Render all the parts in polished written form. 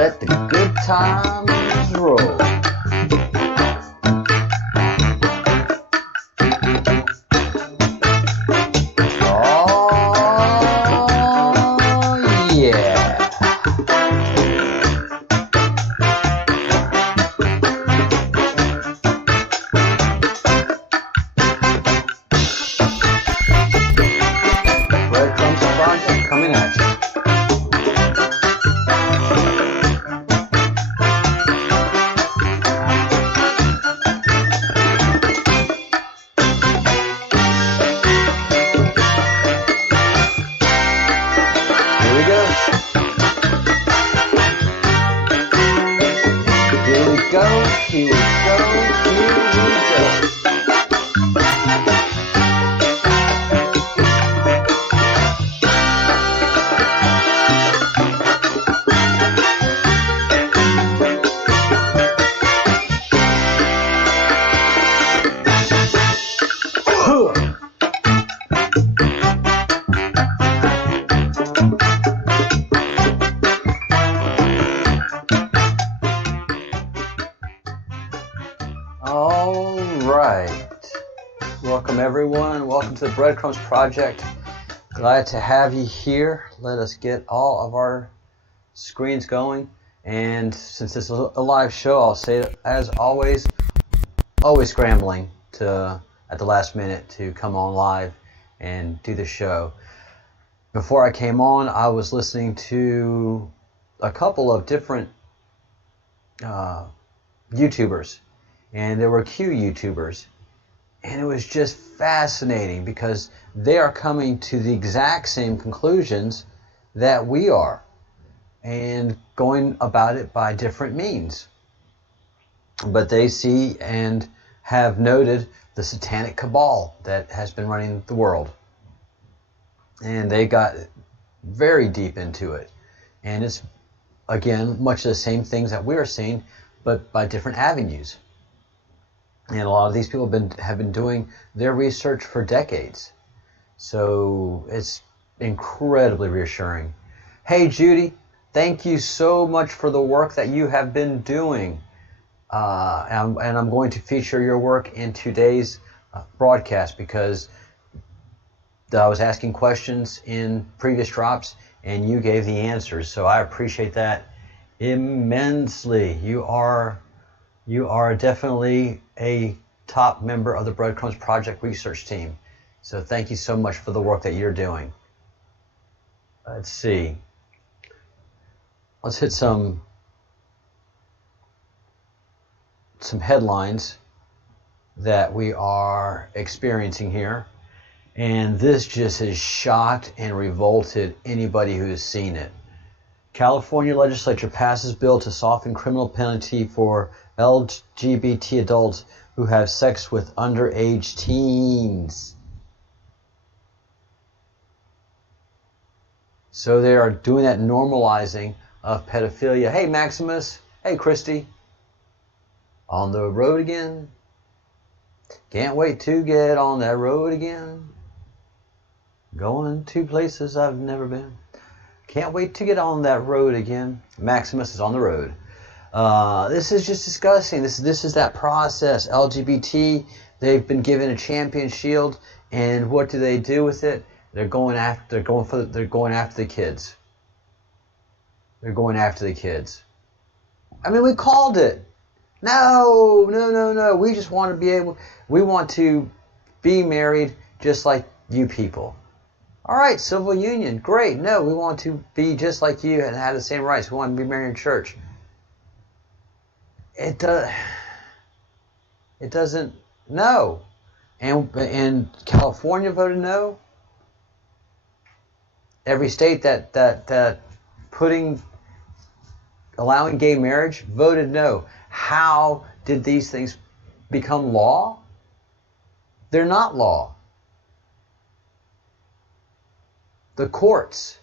let the good times roll. Oh, yeah. Breadcrumbs project coming at you. Here we go. Here we go. Here we go. Here we go. All right. Welcome, everyone. Welcome to the Breadcrumbs Project. Glad to have you here. Let us get all of our screens going. And since this is a live show, I'll say it as always scrambling at the last minute to come on live and do the show. Before I came on, I was listening to a couple of different YouTubers. And there were Q YouTubers, and it was just fascinating because they are coming to the exact same conclusions that we are and going about it by different means. But they see and have noted the satanic cabal that has been running the world. And they got very deep into it. And it's, again, much of the same things that we are seeing, but by different avenues. And a lot of these people have been doing their research for decades. So it's incredibly reassuring. Hey, Judy, thank you so much for the work that you have been doing. And I'm going to feature your work in today's broadcast because I was asking questions in previous drops and you gave the answers. So I appreciate that immensely. You are definitely a top member of the Breadcrumbs Project research team. So thank you so much for the work that you're doing. Let's see. Let's hit some headlines that we are experiencing here. And this just has shocked and revolted anybody who has seen it. California legislature passes bill to soften criminal penalty for LGBT adults who have sex with underage teens. So they are doing that normalizing of pedophilia. Hey, Maximus. Hey, Christy. On the road again. Can't wait to get on that road again. Going to places I've never been. Can't wait to get on that road again. Maximus is on the road. This is just disgusting. This is that process. LGBT, they've been given a champion shield, and what do they do with it? They're going after the kids. They're going after the kids. I mean, we called it. No. We just want to we want to be married just like you people. All right, civil union, great. No, we want to be just like you and have the same rights. We want to be married in church. It doesn't. No, and California voted no. Every state that allowing gay marriage voted no. How did these things become law? They're not law. The courts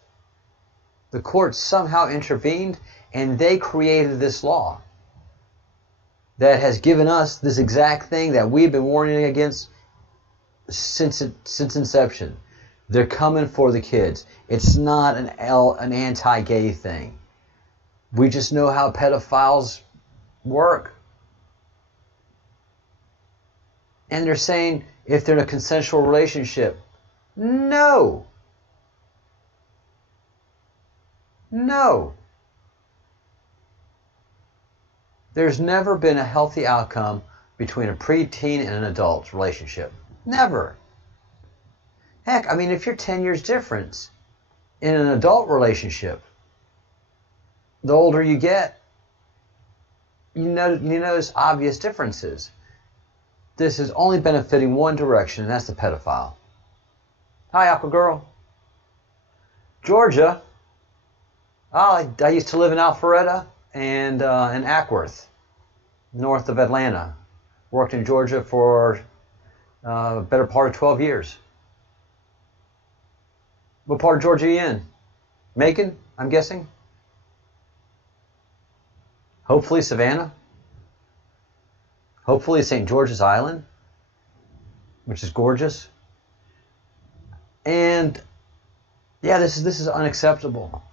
somehow intervened and they created this law that has given us this exact thing that we've been warning against since inception. They're coming for the kids. It's not an anti-gay thing. We just know how pedophiles work. And they're saying if they're in a consensual relationship, no. No. There's never been a healthy outcome between a preteen and an adult relationship. Never. Heck, I mean, if you're 10 years difference in an adult relationship, the older you get, you notice obvious differences. This is only benefiting one direction, and that's the pedophile. Hi, Aqua Girl. Georgia. Oh, I used to live in Alpharetta and in Ackworth, north of Atlanta. Worked in Georgia for a better part of 12 years. What part of Georgia are you in? Macon, I'm guessing? Hopefully Savannah? Hopefully St. George's Island, which is gorgeous. And yeah, this is unacceptable.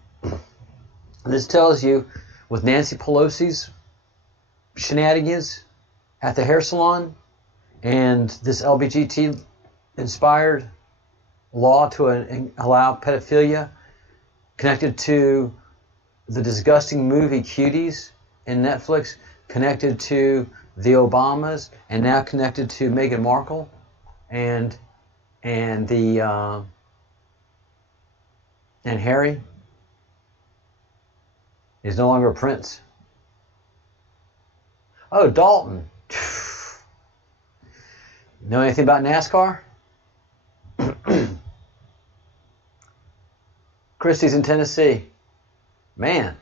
This tells you, with Nancy Pelosi's shenanigans at the hair salon and this LGBT-inspired law to allow pedophilia connected to the disgusting movie Cuties in Netflix, connected to the Obamas, and now connected to Meghan Markle and Harry is no longer a prince. Oh, Dalton. Know anything about NASCAR? Christie's in Tennessee. Man,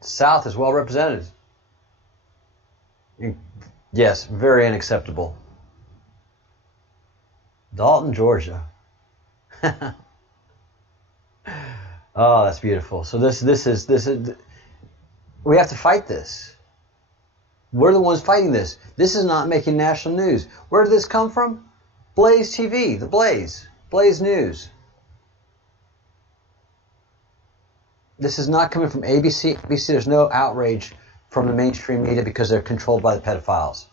South is well represented. Yes, very unacceptable. Dalton, Georgia. Oh, that's beautiful. So this is we have to fight this. We're the ones fighting this. This is not making national news. Where did this come from? Blaze TV, the Blaze News. This is not coming from ABC. ABC, there's no outrage from the mainstream media because they're controlled by the pedophiles.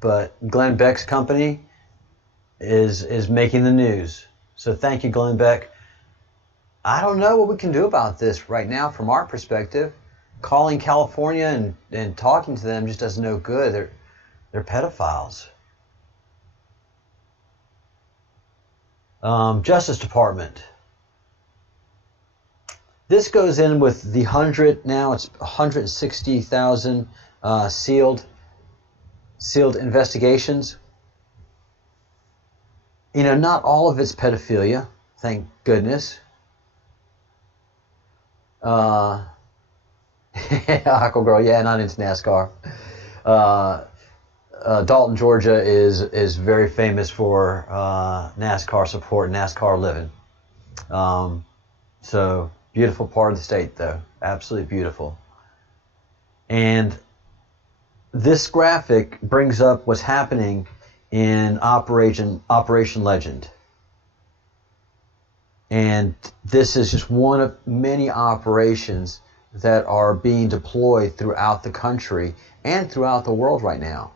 But Glenn Beck's company is making the news. So thank you, Glenn Beck. I don't know what we can do about this right now from our perspective. Calling California and talking to them just does no good. They're pedophiles. Justice Department. This goes in with the 100, now it's 160,000 sealed investigations. You know, not all of it's pedophilia, thank goodness. Aqua Girl, yeah, not into NASCAR. Dalton, Georgia is very famous for NASCAR support, NASCAR living. So beautiful part of the state, though, absolutely beautiful. And this graphic brings up what's happening in Operation Legend. And this is just one of many operations that are being deployed throughout the country and throughout the world right now.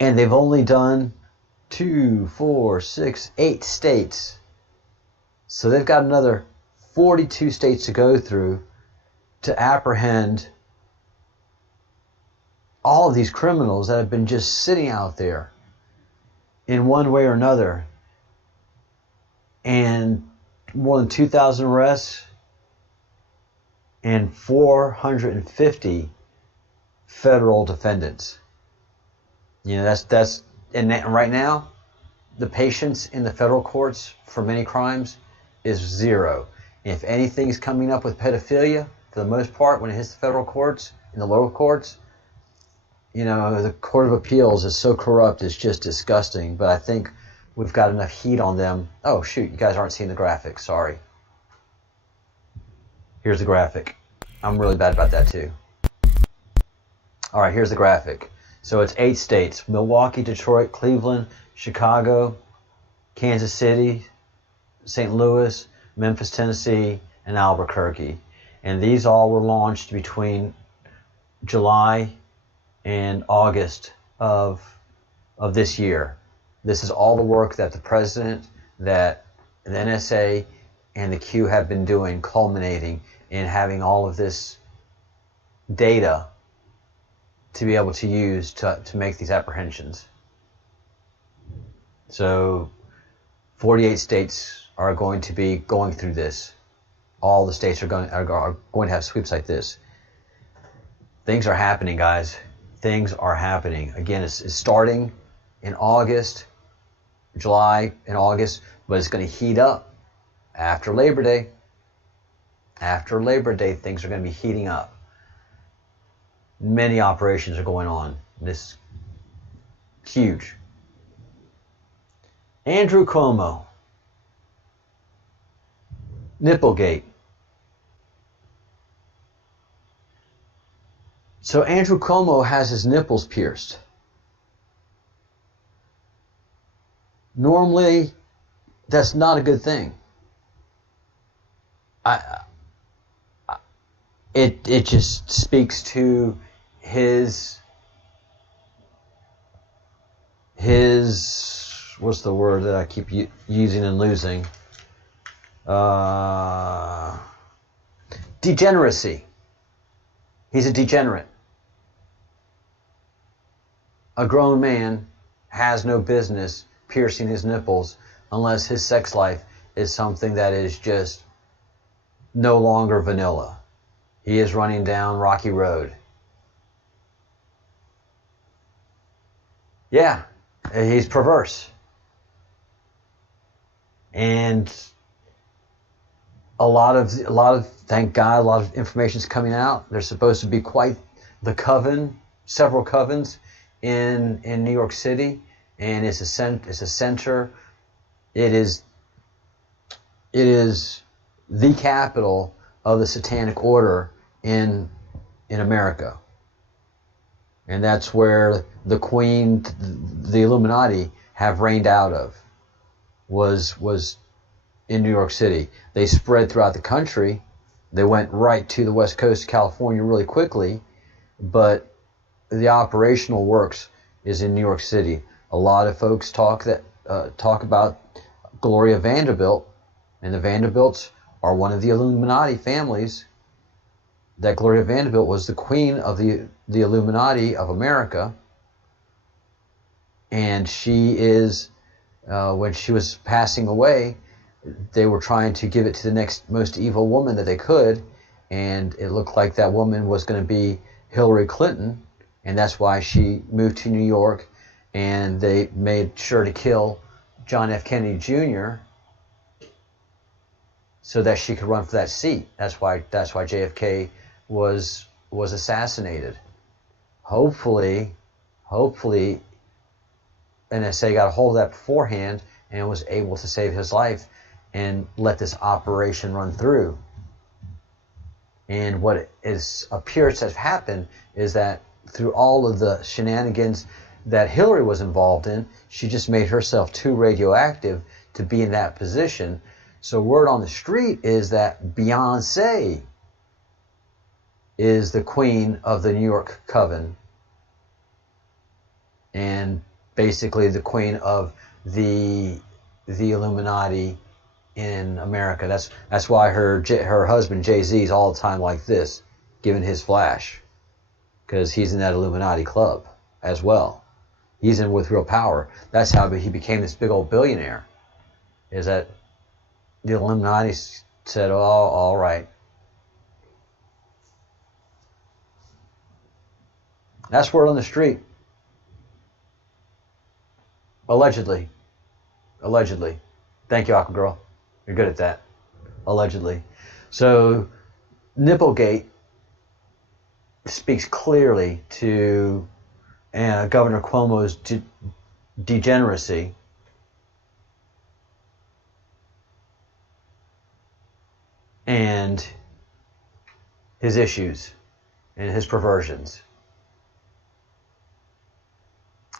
And they've only done 2, 4, 6, 8 states. So they've got another 42 states to go through to apprehend all of these criminals that have been just sitting out there in one way or another. And more than 2,000 arrests and 450 federal defendants. You know, that's and right now, the patience in the federal courts for many crimes is 0. If anything's coming up with pedophilia, for the most part, when it hits the federal courts, in the lower courts, you know, the Court of Appeals is so corrupt, it's just disgusting. But I think we've got enough heat on them. Oh, shoot, you guys aren't seeing the graphic. Sorry. Here's the graphic. I'm really bad about that, too. All right, here's the graphic. So it's 8 states: Milwaukee, Detroit, Cleveland, Chicago, Kansas City, St. Louis, Memphis, Tennessee, and Albuquerque. And these all were launched between July and August of this year. This is all the work that the President, that the NSA, and the Q have been doing, culminating in having all of this data to be able to use to make these apprehensions. So 48 states are going to be going through this. All the states are going to have sweeps like this. Things are happening, guys. Things are happening. Again, it's starting in August, July and August, but it's going to heat up after Labor Day. After Labor Day, things are going to be heating up. Many operations are going on. This is huge. Andrew Cuomo. Nipplegate. So Andrew Cuomo has his nipples pierced. Normally, that's not a good thing. It just speaks to his what's the word that I keep using and losing? Degeneracy. He's a degenerate. A grown man has no business piercing his nipples unless his sex life is something that is just no longer vanilla. He is running down Rocky Road. Yeah, he's perverse. And a lot of thank God, a lot of information is coming out. There's supposed to be quite the coven, several covens in New York City, and it's a center. It is the capital of the Satanic Order in America, and that's where the Queen, the Illuminati, have reigned out of. Was in New York City. They spread throughout the country. They went right to the west coast of California really quickly, but the operational works is in New York City. A lot of folks talk about Gloria Vanderbilt, and the Vanderbilts are one of the Illuminati families. That Gloria Vanderbilt was the queen of the Illuminati of America, and she is, when she was passing away, they were trying to give it to the next most evil woman that they could, and it looked like that woman was going to be Hillary Clinton, and that's why she moved to New York, and they made sure to kill John F. Kennedy Jr. so that she could run for that seat. That's why JFK was assassinated. Hopefully NSA got a hold of that beforehand and was able to save his life and let this operation run through. And what appears to have happened is that through all of the shenanigans that Hillary was involved in, she just made herself too radioactive to be in that position. So word on the street is that Beyonce is the queen of the New York coven, and basically the queen of the Illuminati in America. That's why her husband Jay-Z is all the time like this, giving his flash, because he's in that Illuminati club as well. He's in with real power. That's how he became this big old billionaire, is that the Illuminati said, oh, all right. That's word on the street. Allegedly. Thank you, Aqua Girl. You're good at that. Allegedly. So, Nipplegate speaks clearly to Governor Cuomo's degeneracy. And his issues and his perversions.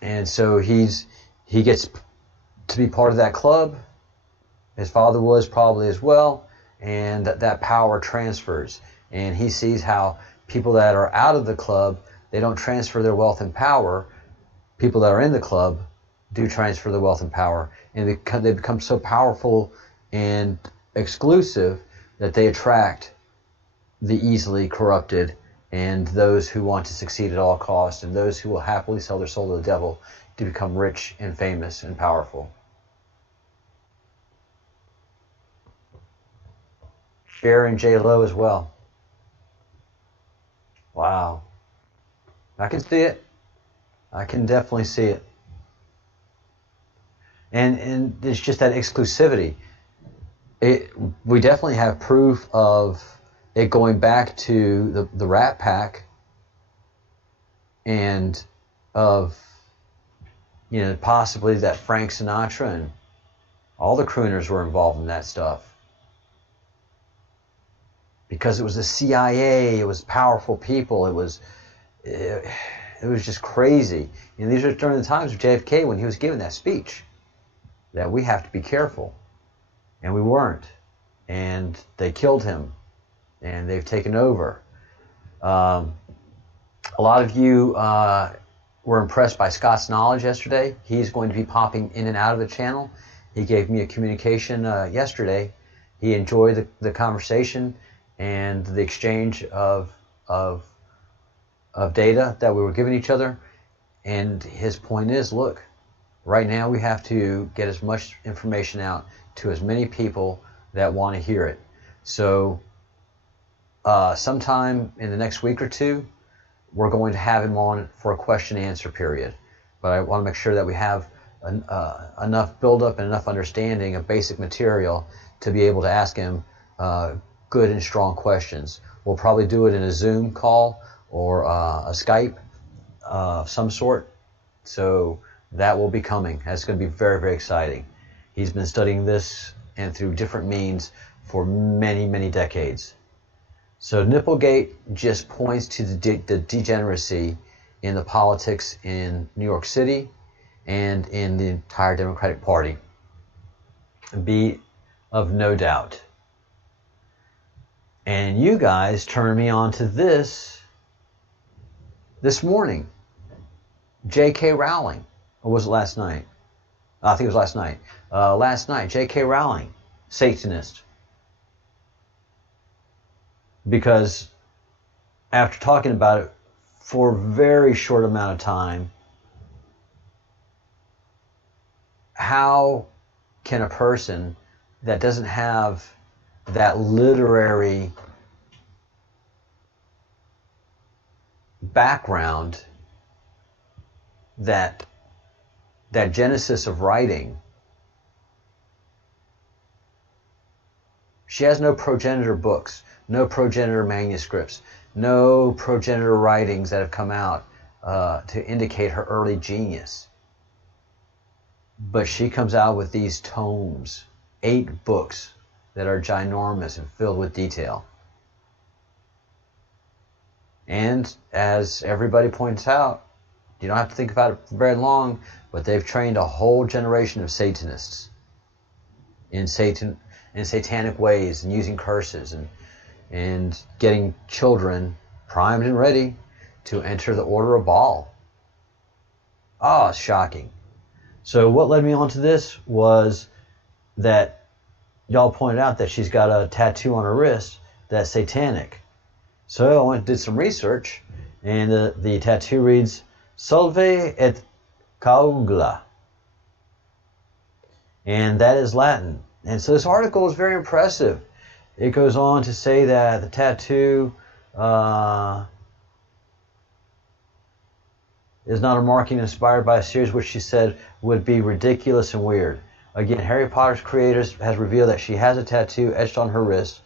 And so he gets to be part of that club. His father was probably as well. and that power transfers. And he sees how people that are out of the club, they don't transfer their wealth and power. People that are in the club do transfer their wealth and power, and they become so powerful and exclusive that they attract the easily corrupted and those who want to succeed at all costs, and those who will happily sell their soul to the devil to become rich and famous and powerful. Cher and J-Lo as well. Wow. I can see it. I can definitely see it. And it's just that exclusivity. We definitely have proof of it going back to the Rat Pack, and of, you know, possibly that Frank Sinatra and all the crooners were involved in that stuff. Because it was the CIA, it was powerful people, it was just crazy. And these are during the times of JFK when he was giving that speech that we have to be careful. And we weren't. And they killed him. And they've taken over. A lot of you were impressed by Scott's knowledge yesterday. He's going to be popping in and out of the channel. He gave me a communication yesterday. He enjoyed the conversation and the exchange of data that we were giving each other. And his point is, look, right now we have to get as much information out to as many people that want to hear it. So sometime in the next week or two, we're going to have him on for a question and answer period. But I want to make sure that we have enough buildup and enough understanding of basic material to be able to ask him good and strong questions. We'll probably do it in a Zoom call or a Skype of some sort. So that will be coming. That's going to be very, very exciting. He's been studying this and through different means for many, many decades. So Nipplegate just points to the degeneracy in the politics in New York City and in the entire Democratic Party. Be of no doubt. And you guys turned me on to this morning. J.K. Rowling. Or was it last night? I think it was last night. Last night, J.K. Rowling, Satanist. Because after talking about it for a very short amount of time, how can a person that doesn't have that literary background, that genesis of writing, she has no progenitor books, no progenitor manuscripts, no progenitor writings that have come out to indicate her early genius. But she comes out with these tomes, 8 books that are ginormous and filled with detail. And as everybody points out, you don't have to think about it for very long, but they've trained a whole generation of Satanists in satanic ways, and using curses and getting children primed and ready to enter the Order of Baal. Oh, shocking. So what led me on to this was that y'all pointed out that she's got a tattoo on her wrist that's satanic. So I went and did some research, and the tattoo reads, Salve et Caugla. And that is Latin. And so this article is very impressive. It goes on to say that the tattoo is not a marking inspired by a series which she said would be ridiculous and weird. Again, Harry Potter's creator has revealed that she has a tattoo etched on her wrist,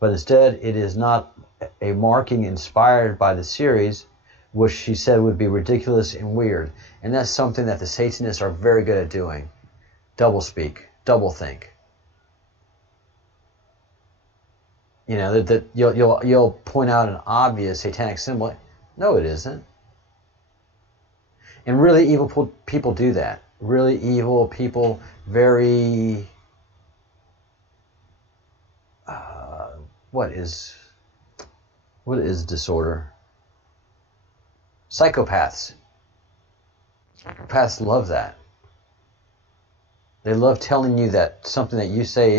but instead it is not a marking inspired by the series, which she said would be ridiculous and weird. And that's something that the Satanists are very good at doing. Double speak, double think. You know, that you'll point out an obvious satanic symbol. No, it isn't. And really evil people do that. Really evil people, very what is disorder? Psychopaths. Psychopaths love that. They love telling you that something that you say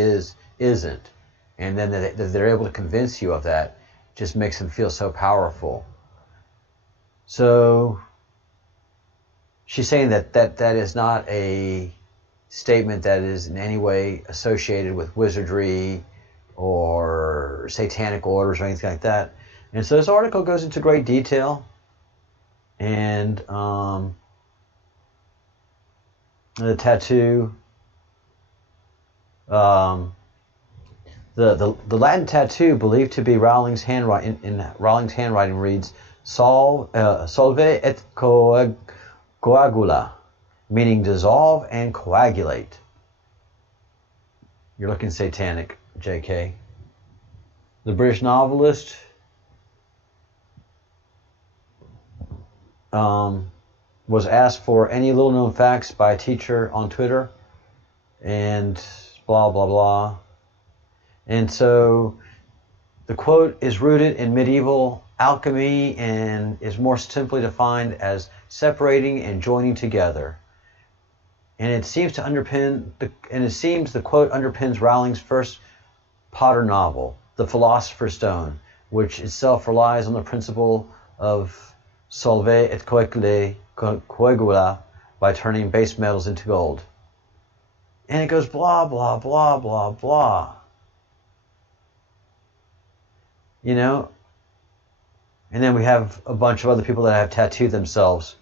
isn't. And then that they're able to convince you of that just makes them feel so powerful. So she's saying that is not a statement that is in any way associated with wizardry or satanic orders or anything like that. And so this article goes into great detail. And the tattoo, the Latin tattoo believed to be Rowling's handwriting in Rowling's handwriting reads solve et coagula, meaning dissolve and coagulate. You're looking satanic, J.K. The British novelist was asked for any little known facts by a teacher on Twitter, and blah blah blah. And so the quote is rooted in medieval alchemy and is more simply defined as separating and joining together. And it seems to the quote underpins Rowling's first Potter novel, The Philosopher's Stone, which itself relies on the principle of solve et coagula by turning base metals into gold. And it goes blah, blah, blah, blah, blah. You know? And then we have a bunch of other people that have tattooed themselves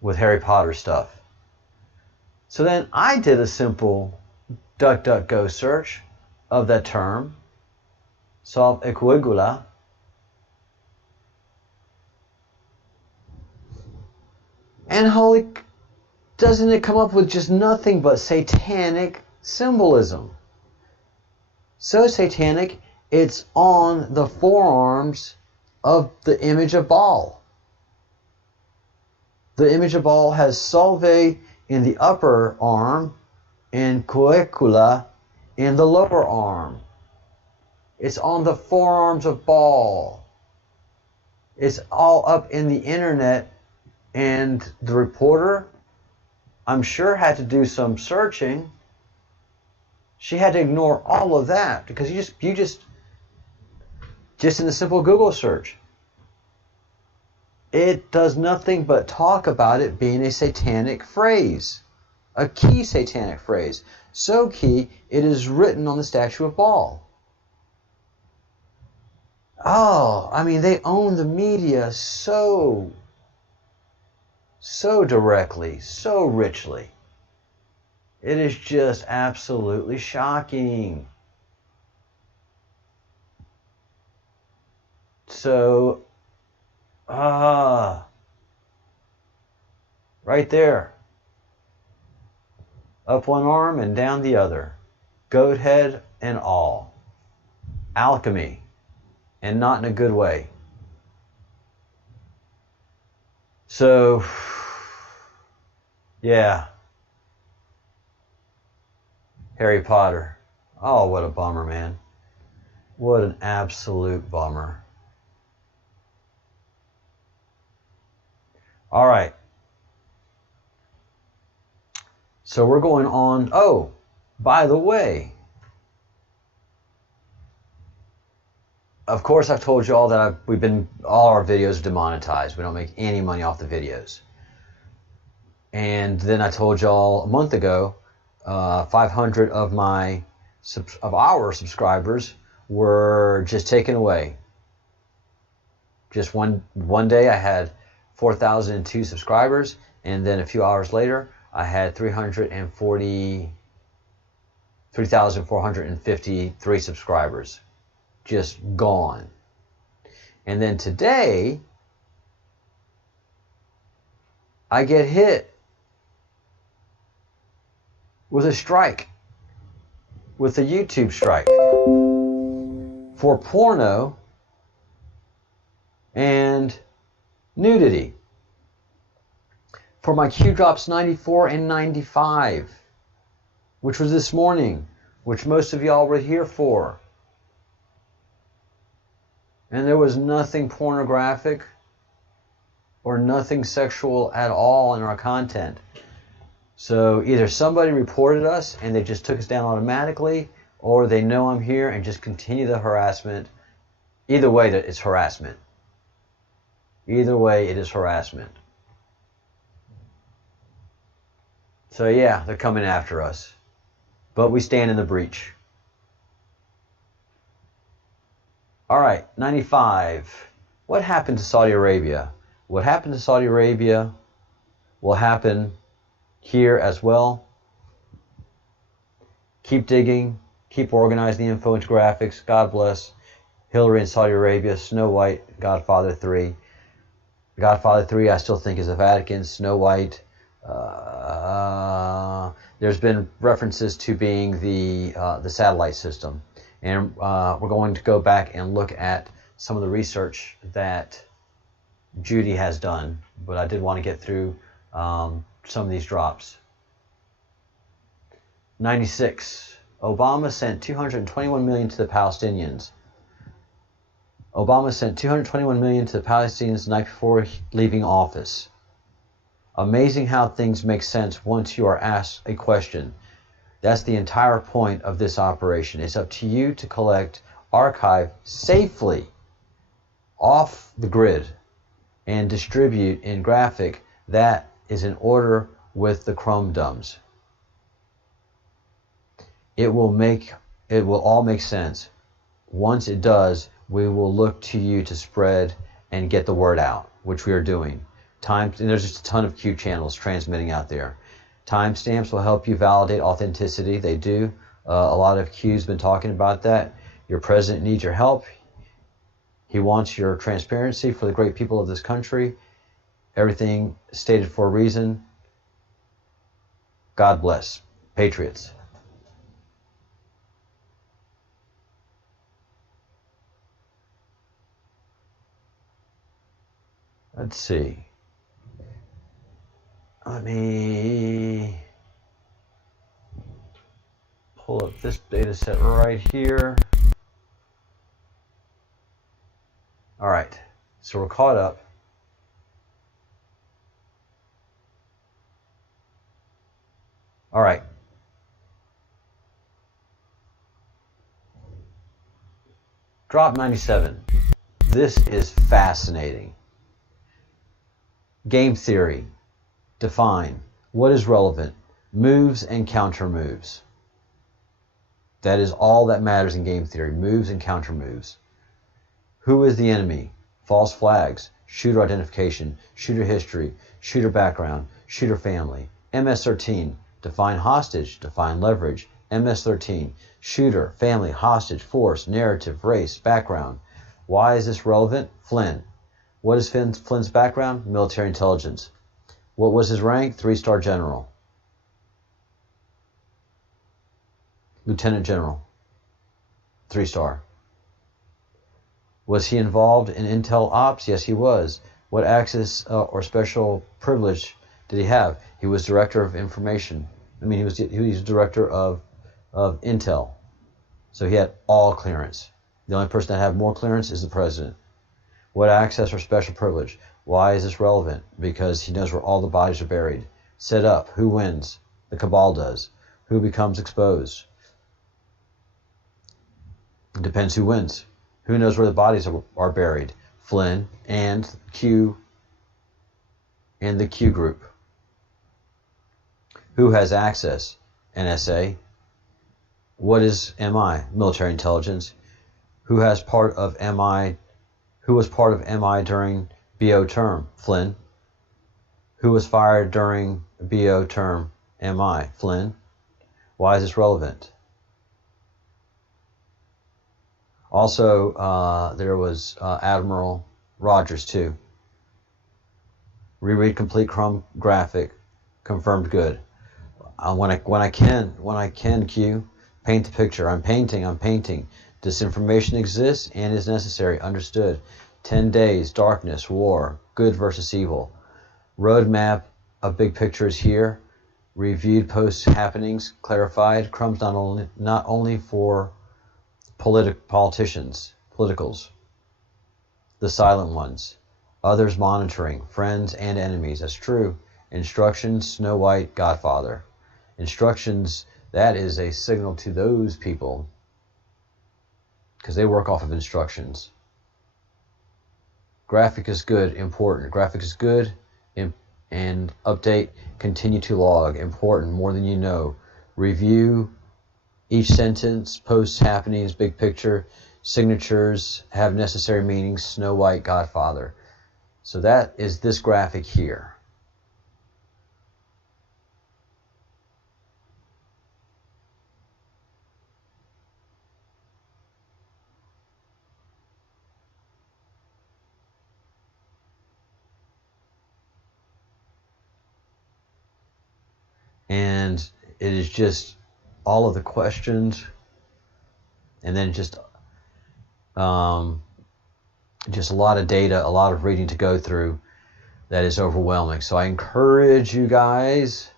with Harry Potter stuff. So then I did a simple DuckDuckGo search of that term, solve et coagula. And holy, doesn't it come up with just nothing but satanic symbolism? So satanic, it's on the forearms of the image of Baal. The image of Baal has solve in the upper arm and coagula in the lower arm. It's on the forearms of Baal. It's all up in the internet. And the reporter, I'm sure, had to do some searching. She had to ignore all of that because you just in the simple Google search, it does nothing but talk about it being a satanic phrase, a key satanic phrase. So key, it is written on the statue of Baal. Oh, I mean, they own the media so directly, so richly. It is just absolutely shocking. So, right there. Up one arm and down the other. Goat head and all. Alchemy. And not in a good way. So, yeah. Harry Potter. Oh, what a bummer, man. What an absolute bummer. All right. So we're going on. Oh, by the way, of course, I've told you all that all our videos are demonetized. We don't make any money off the videos. And then I told y'all a month ago, 500 of our subscribers were just taken away. Just one day I had 4,002 subscribers, and then a few hours later I had 3,453 subscribers. Just gone. And then today I get hit with a strike, with a YouTube strike for porno and nudity for my Q drops 94 and 95, which was this morning, which most of y'all were here for. And there was nothing pornographic or nothing sexual at all in our content. So either somebody reported us and they just took us down automatically, or they know I'm here and just continue the harassment. Either way, it's harassment. Either way, it is harassment. So yeah, they're coming after us. But we stand in the breach. All right, 95. What happened to Saudi Arabia? What happened to Saudi Arabia will happen here as well. Keep digging. Keep organizing the info into graphics. God bless. Hillary in Saudi Arabia. Snow White. Godfather 3. Godfather 3 I still think is the Vatican. Snow White. There's been references to being the satellite system. And we're going to go back and look at some of the research that Judy has done. But I did want to get through some of these drops. 96. Obama sent $221 million to the Palestinians. Obama sent $221 million to the Palestinians the night before leaving office. Amazing how things make sense once you are asked a question. That's the entire point of this operation. It's up to you to collect, archive safely off the grid and distribute in graphic. That is in order with the crumbs. It will all make sense. Once it does, we will look to you to spread and get the word out, which we are doing. And there's just a ton of Q channels transmitting out there. Timestamps will help you validate authenticity. They do. A lot of Q's been talking about that. Your president needs your help. He wants your transparency for the great people of this country. Everything stated for a reason. God bless. Patriots. Let's see. Let me pull up this data set right here. All right, so we're caught up. All right. Drop 97. This is fascinating. Game theory. Define. What is relevant? Moves and counter moves. That is all that matters in game theory. Moves and counter moves. Who is the enemy? False flags. Shooter identification. Shooter history. Shooter background. Shooter family. MS-13. Define hostage. Define leverage. MS-13. Shooter, family, hostage, force, narrative, race, background. Why is this relevant? Flynn. What is Flynn's background? Military intelligence. What was his rank? 3-star general. Lieutenant general. 3-star. Was he involved in intel ops? Yes, he was. What access or special privilege did he have? He was director of information. He was director of intel. So he had all clearance. The only person that had more clearance is the president. What access or special privilege? Why is this relevant? Because he knows where all the bodies are buried. Set up. Who wins? The cabal does. Who becomes exposed? It depends who wins. Who knows where the bodies are buried? Flynn and Q and the Q group. Who has access? NSA. What is MI? Military intelligence. Who was part of MI during BO term? Flynn. Who was fired during BO term? MI. Flynn. Why is this relevant? Also, there was Admiral Rogers too. Reread complete crumb graphic. Confirmed good. When I can Q, paint the picture. I'm painting. Disinformation exists and is necessary. Understood. 10 days, darkness, war, good versus evil. Roadmap of big picture is here. Reviewed post happenings, clarified. Crumbs not only for politicals. the silent ones, others monitoring, friends and enemies. That's true. Instructions, Snow White, Godfather. Instructions, that is a signal to those people because they work off of instructions. Graphic is good, important. Graphic is good, and update, continue to log, important, more than you know. Review each sentence, posts, happenings, big picture, signatures, have necessary meanings, Snow White, Godfather. So that is this graphic here. And it is just all of the questions, and then just a lot of data, a lot of reading to go through that is overwhelming. So I encourage you guys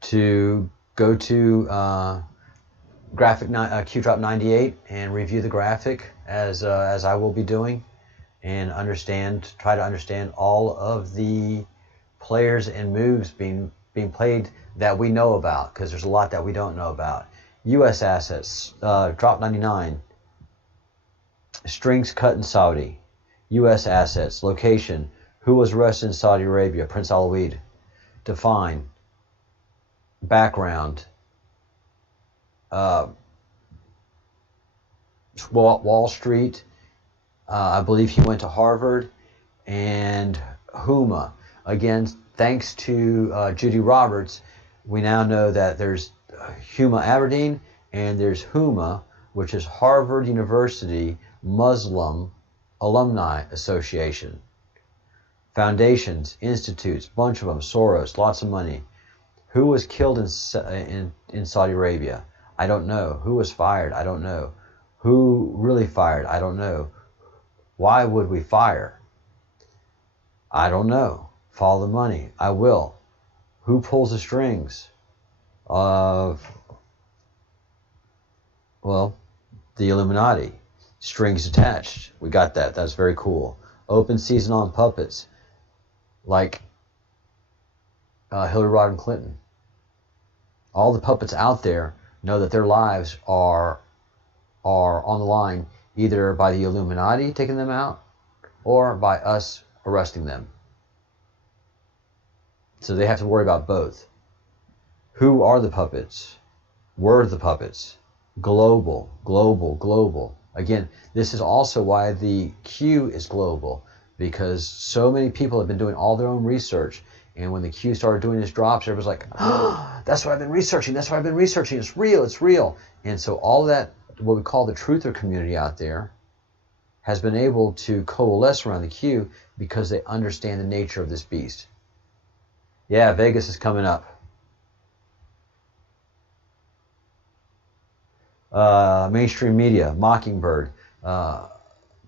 to go to graphic Q-Drop 98 and review the graphic as I will be doing, and try to understand all of the players and moves being played that we know about, because there's a lot that we don't know about. U.S. assets, drop 99, strings cut in Saudi. U.S. assets, location, who was arrested in Saudi Arabia, Prince Alawid. Define, background, Wall Street, I believe he went to Harvard, and Huma. Again, thanks to Judy Roberts, we now know that there's Huma Aberdeen and there's Huma, which is Harvard University Muslim Alumni Association. Foundations, institutes, bunch of them, Soros, lots of money. Who was killed in Saudi Arabia? I don't know. Who was fired? I don't know. Who really fired? I don't know. Why would we fire? I don't know. Follow the money. I will. Who pulls the strings of, well, the Illuminati? Strings attached. We got that. That's very cool. Open season on puppets, like Hillary Rodham Clinton. All the puppets out there know that their lives are on the line, either by the Illuminati taking them out or by us arresting them. So they have to worry about both. Who are the puppets? Were the puppets? Global, global, global. Again, this is also why the Q is global, because so many people have been doing all their own research. And when the Q started doing his drops, everybody's like, oh, that's what I've been researching. That's what I've been researching. It's real. It's real. And so all that, what we call the truther community out there, has been able to coalesce around the Q because they understand the nature of this beast. Yeah, Vegas is coming up. Mainstream media, Mockingbird.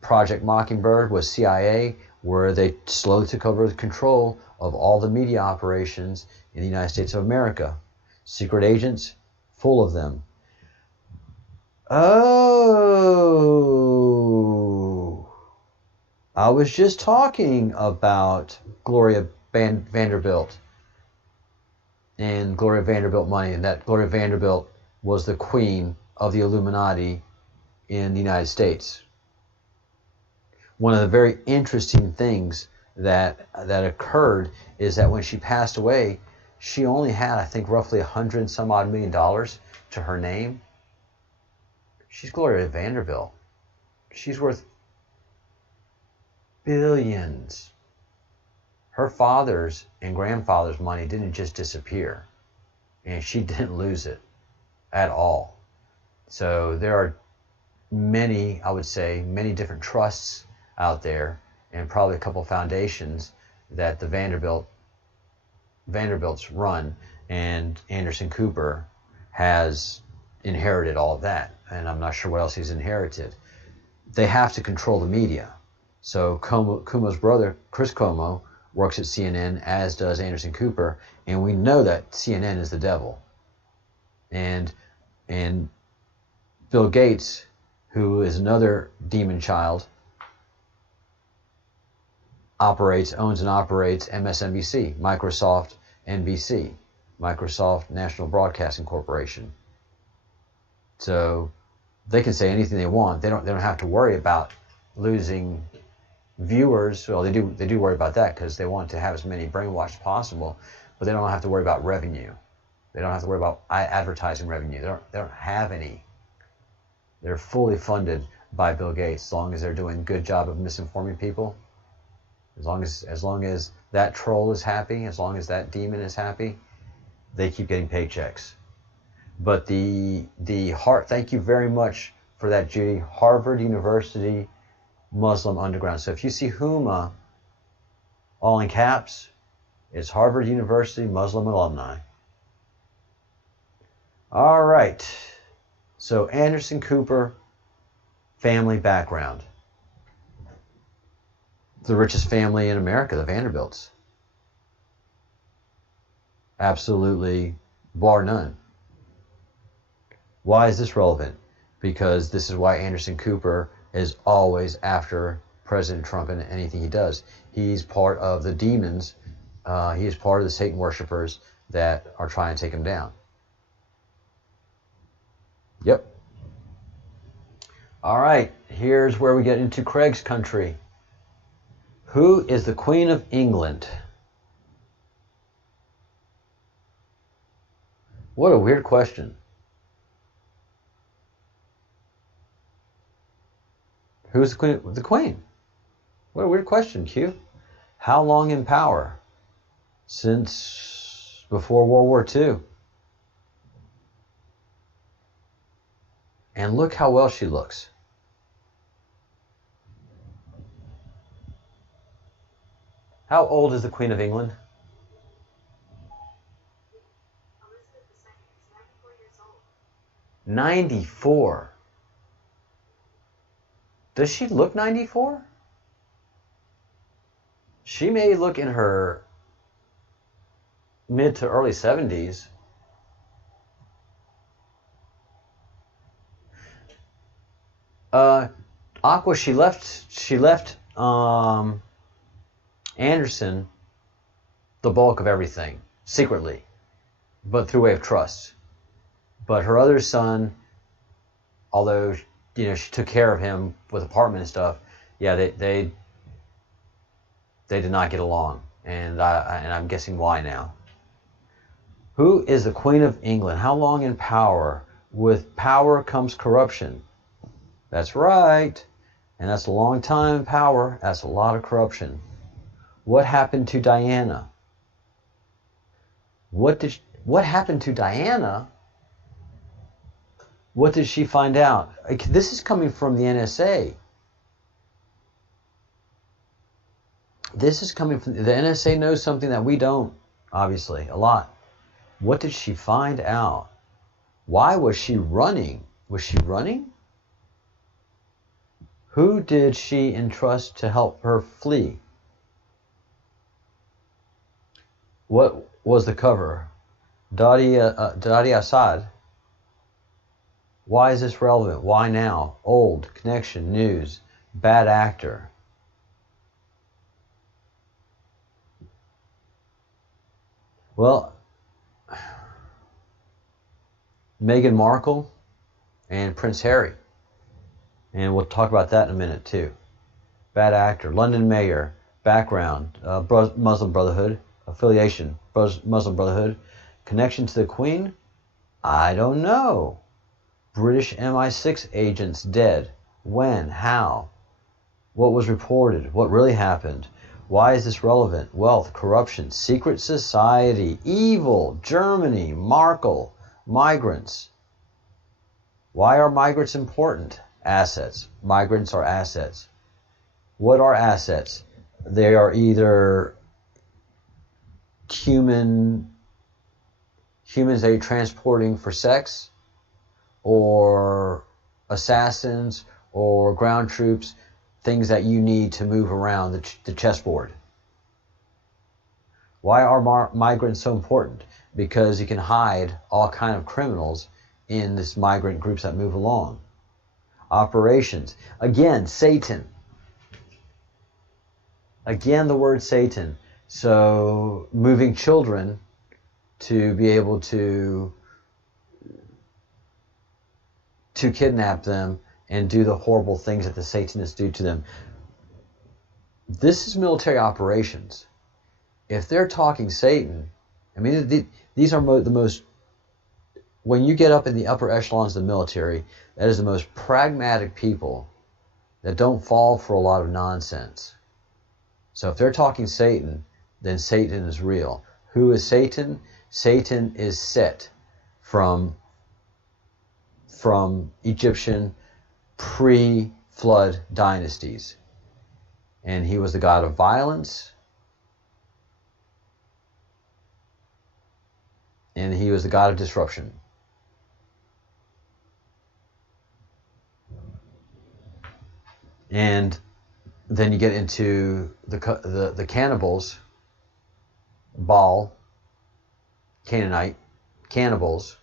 Project Mockingbird was CIA, where they slowly took over the control of all the media operations in the United States of America. Secret agents, full of them. Oh, I was just talking about Gloria Vanderbilt and Gloria Vanderbilt money, and that Gloria Vanderbilt was the queen of the Illuminati in the United States. One of the very interesting things that occurred is that when she passed away, she only had, I think, roughly $100 some odd million to her name. She's Gloria Vanderbilt. She's worth billions. Her father's and grandfather's money didn't just disappear, and she didn't lose it at all. So there are many, I would say, many different trusts out there, and probably a couple foundations that the Vanderbilts run, and Anderson Cooper has inherited all of that, and I'm not sure what else he's inherited. They have to control the media. So Cuomo's brother, Chris Cuomo, works at CNN, as does Anderson Cooper, and we know that CNN is the devil. And Bill Gates, who is another demon child, owns and operates MSNBC, Microsoft NBC, Microsoft National Broadcasting Corporation. So they can say anything they want. They don't have to worry about losing viewers. Well, they do worry about that because they want to have as many brainwashed as possible, but they don't have to worry about revenue. They don't have to worry about advertising revenue. They don't have any. They're fully funded by Bill Gates as long as they're doing a good job of misinforming people. As long as that troll is happy, as long as that demon is happy, they keep getting paychecks. But thank you very much for that, Judy. Harvard University Muslim Underground. So if you see Huma all in caps, it's Harvard University Muslim alumni. All right. So Anderson Cooper, family background. The richest family in America, the Vanderbilts. Absolutely, bar none. Why is this relevant? Because this is why Anderson Cooper is always after President Trump and anything he does. He's part of the demons. He is part of the Satan worshipers that are trying to take him down. Yep. All right, here's where we get into Craig's country. Who is the Queen of England? What a weird question. Who's the Queen? The Queen. What a weird question, Q. How long in power? Since before World War II. And look how well she looks. How old is the Queen of England? Elizabeth II is 94 years old. 94. Does she look 94? She may look in her mid to early 70s. Aqua, she left Anderson the bulk of everything, secretly, but through way of trust. But her other son, although she took care of him with apartment and stuff, yeah, they did not get along, and I'm guessing why now. Who is the Queen of England? How long in power? With power comes corruption. That's right. And that's a long time in power. That's a lot of corruption. What happened to Diana? What happened to Diana? What did she find out? This is coming from the NSA. This is coming from the NSA knows something that we don't, obviously, a lot. What did she find out? Why was she running? Was she running? Who did she entrust to help her flee? What was the cover? Dadi Assad. Why is this relevant? Why now? Old, connection, news, bad actor. Well, Meghan Markle and Prince Harry. And we'll talk about that in a minute too. Bad actor, London mayor, background, Muslim Brotherhood, affiliation, Muslim Brotherhood, connection to the Queen? I don't know. British MI6 agents dead. When? How? What was reported? What really happened? Why is this relevant? Wealth, corruption, secret society, evil, Germany, Markle, migrants. Why are migrants important? Assets. Migrants are assets. What are assets? They are either humans that you're transporting for sex, or assassins, or ground troops, things that you need to move around the chessboard. Why are migrants so important? Because you can hide all kind of criminals in this migrant groups that move along. Operations. Again, Satan. Again, the word Satan. So moving children to be able to kidnap them and do the horrible things that the Satanists do to them. This is military operations. If they're talking Satan, I mean, these are the most, when you get up in the upper echelons of the military, that is the most pragmatic people that don't fall for a lot of nonsense. So if they're talking Satan, then Satan is real. Who is Satan? Satan is Set from Egyptian pre-flood dynasties. And he was the god of violence. And he was the god of disruption. And then you get into the cannibals, Baal, Canaanite, cannibals.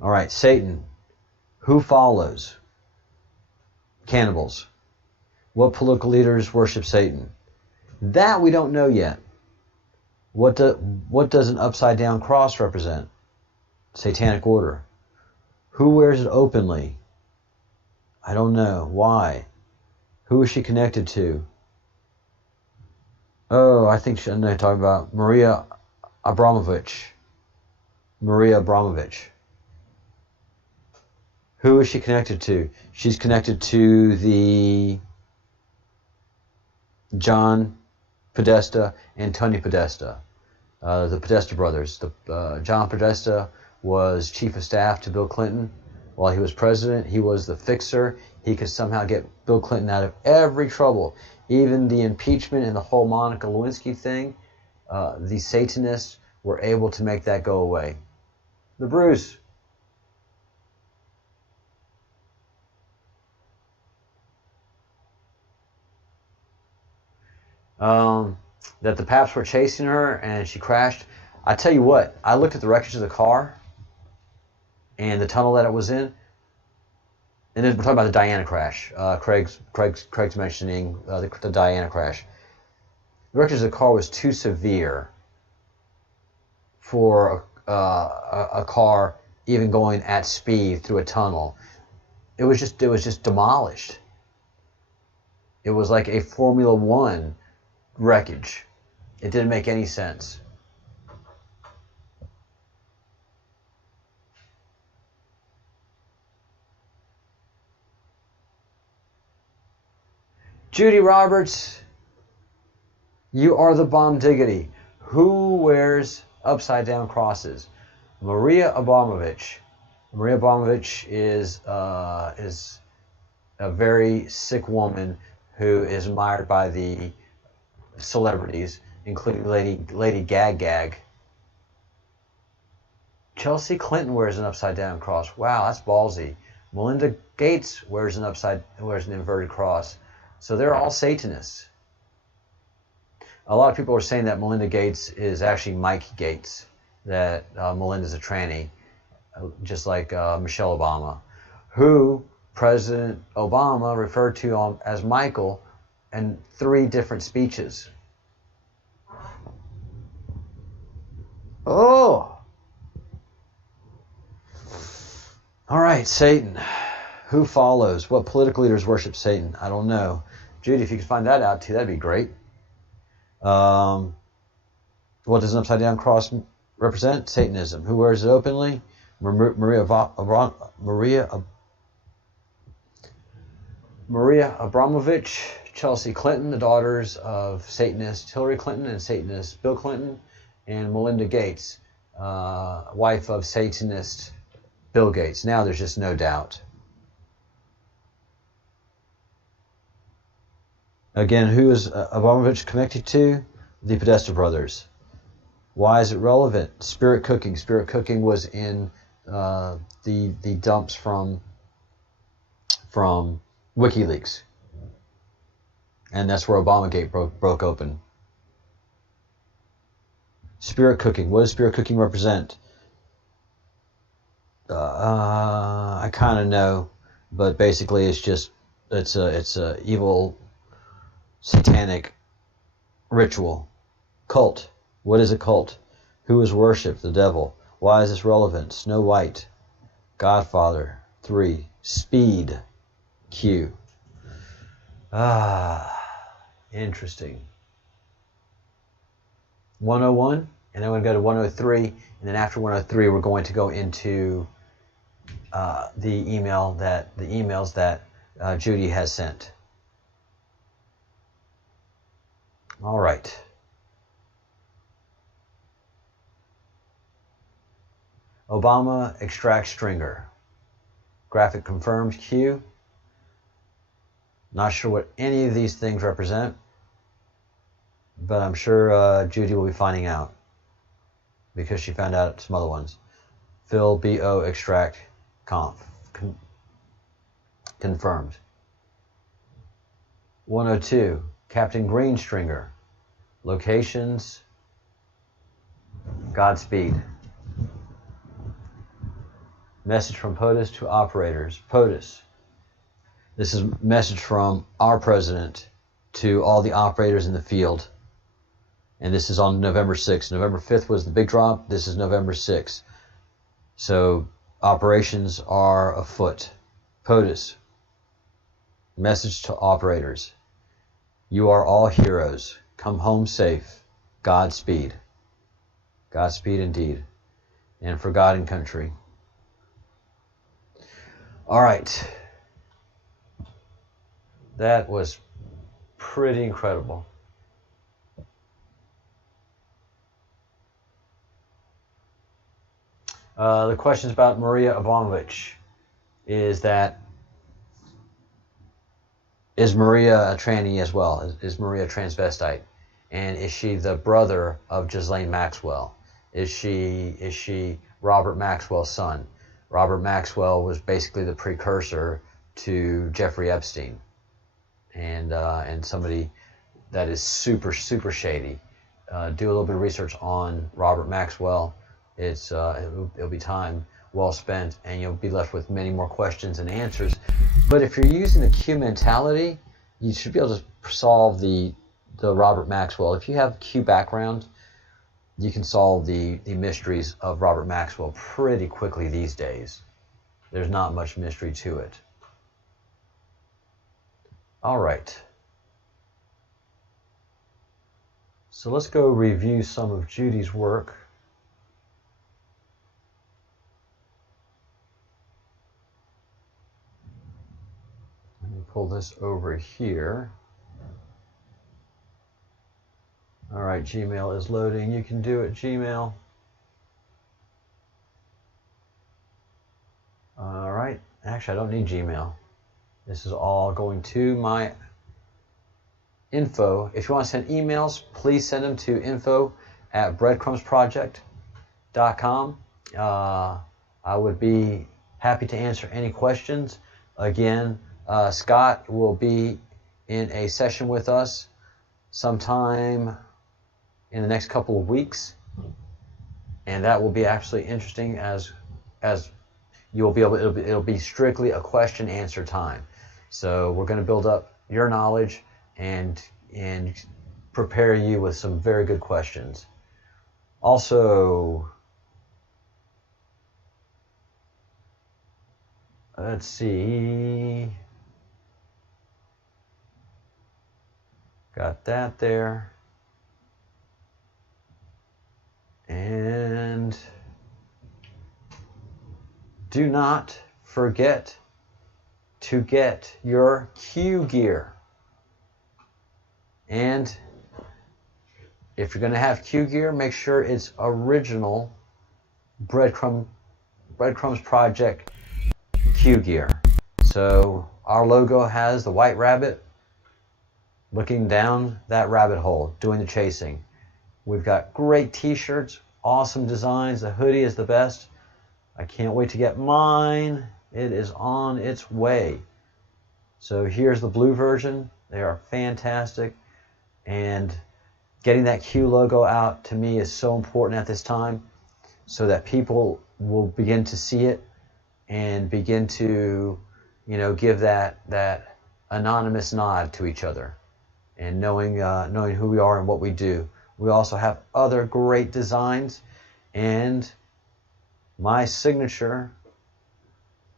All right, Satan. Who follows? Cannibals. What political leaders worship Satan? That we don't know yet. What does an upside down cross represent? Satanic order. Who wears it openly? I don't know. Why? Who is she connected to? Oh, I think I'm talking about Maria Abramovich. Maria Abramovich. Who is she connected to? She's connected to the John Podesta and Tony Podesta, the Podesta brothers. John Podesta was chief of staff to Bill Clinton. While he was president, he was the fixer. He could somehow get Bill Clinton out of every trouble. Even the impeachment and the whole Monica Lewinsky thing, the Satanists were able to make that go away. The Bruce. That the Paps were chasing her and she crashed. I tell you what, I looked at the wreckage of the car and the tunnel that it was in, and then we're talking about the Diana crash. Craig's mentioning the Diana crash. The wreckage of the car was too severe for a car even going at speed through a tunnel. It was just demolished. It was like a Formula One wreckage. It didn't make any sense. Judy Roberts, you are the bomb diggity. Who wears upside down crosses? Maria Abramovich. Maria Abramovich is a very sick woman who is admired by the celebrities, including Lady Gag. Chelsea Clinton wears an upside down cross. Wow, that's ballsy. Melinda Gates wears an inverted cross. So they're all Satanists. A lot of people are saying that Melinda Gates is actually Mike Gates, that Melinda's a tranny, just like Michelle Obama, who President Obama referred to as Michael in 3 different speeches. Oh! All right, Satan. Who follows? What political leaders worship Satan? I don't know. Judy, if you could find that out too, that'd be great. What does an upside down cross represent? Satanism. Who wears it openly? Maria Abramovich, Chelsea Clinton, the daughters of Satanist Hillary Clinton and Satanist Bill Clinton, and Melinda Gates, wife of Satanist Bill Gates. Now there's just no doubt. Again, who is Abramovich connected to? The Podesta brothers. Why is it relevant? Spirit cooking. Spirit cooking was in the dumps from WikiLeaks. And that's where Obamagate broke open. Spirit cooking. What does spirit cooking represent? I kind of know, but basically it's a evil satanic ritual. Cult. What is a cult? Who is worshipped? The devil. Why is this relevant? Snow White. Godfather. 3. Speed. Q. Interesting. 101, and then we're going to go to 103, and then after 103 we're going to go into the emails that Judy has sent. All right. Obama extracts stringer. Graphic confirms Q. Not sure what any of these things represent, but I'm sure Judy will be finding out because she found out some other ones. Phil BO extract confirmed. 102, Captain Green stringer. Locations, Godspeed. Message from POTUS to operators. POTUS. This is a message from our president to all the operators in the field. And this is on November 6th. November 5th was the big drop. This is November 6th. So operations are afoot. POTUS. Message to operators. You are all heroes. Come home safe. Godspeed. Godspeed indeed. And for God and country. All right. That was pretty incredible. The questions about Maria Abramovich is Maria a tranny as well? Is Maria a transvestite? And is she the brother of Ghislaine Maxwell? Is she Robert Maxwell's son? Robert Maxwell was basically the precursor to Jeffrey Epstein, and somebody that is super shady. Do a little bit of research on Robert Maxwell. It'll be time well spent, and you'll be left with many more questions and answers. But if you're using the Q mentality, you should be able to solve the Robert Maxwell. If you have Q background, you can solve the mysteries of Robert Maxwell pretty quickly these days. There's not much mystery to it. All right. So let's go review some of Judy's work. Let me pull this over here. All right, Gmail is loading. You can do it, Gmail. All right. Actually, I don't need Gmail. This is all going to my info. If you want to send emails, please send them to info@breadcrumbsproject.com. I would be happy to answer any questions. Again, Scott will be in a session with us sometime in the next couple of weeks, and that will be actually interesting as you will be able. It'll be strictly a question answer time. So we're going to build up your knowledge and prepare you with some very good questions. Also, let's see. Got that there. And do not forget to get your Q gear. And if you're going to have Q gear, make sure it's original Breadcrumbs Project Q gear. So our logo has the white rabbit looking down that rabbit hole, doing the chasing. We've got great t-shirts, awesome designs. The hoodie is the best. I can't wait to get mine. It is on its way. So here's the blue version. They are fantastic. And getting that Q logo out to me is so important at this time, so that people will begin to see it and begin to, give that anonymous nod to each other. and knowing who we are and what we do. We also have other great designs, and my signature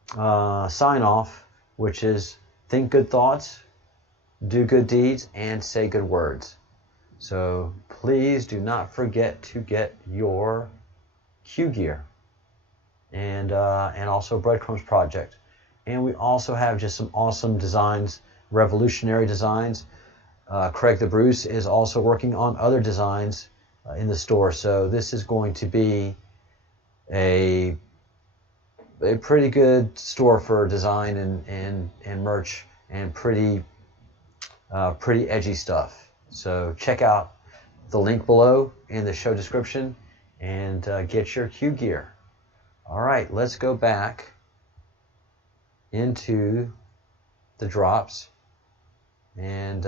sign off, which is think good thoughts, do good deeds, and say good words. So please do not forget to get your Q gear and also Breadcrumbs project. And we also have just some awesome designs, revolutionary designs. Craig the Bruce is also working on other designs in the store. So this is going to be a pretty good store for design and merch and pretty edgy stuff. So check out the link below in the show description and get your Q gear. All right, let's go back into the drops and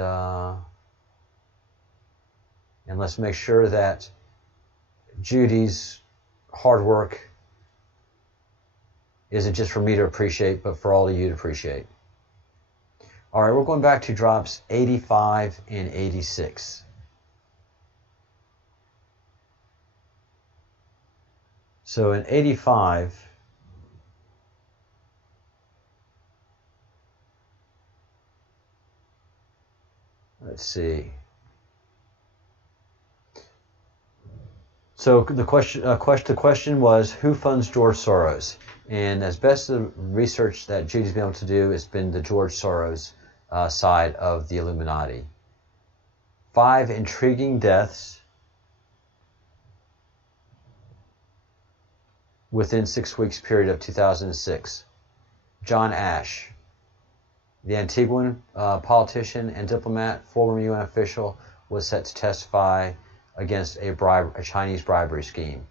let's make sure that Judy's hard work isn't just for me to appreciate, but for all of you to appreciate. All right, we're going back to drops 85 and 86. So in 85, let's see. So the question was, who funds George Soros? And as best the research that Judy's been able to do, it's been the George Soros side of the Illuminati. 5 intriguing deaths within 6 weeks period of 2006. John Ash, the Antiguan politician and diplomat, former UN official, was set to testify against a Chinese bribery scheme.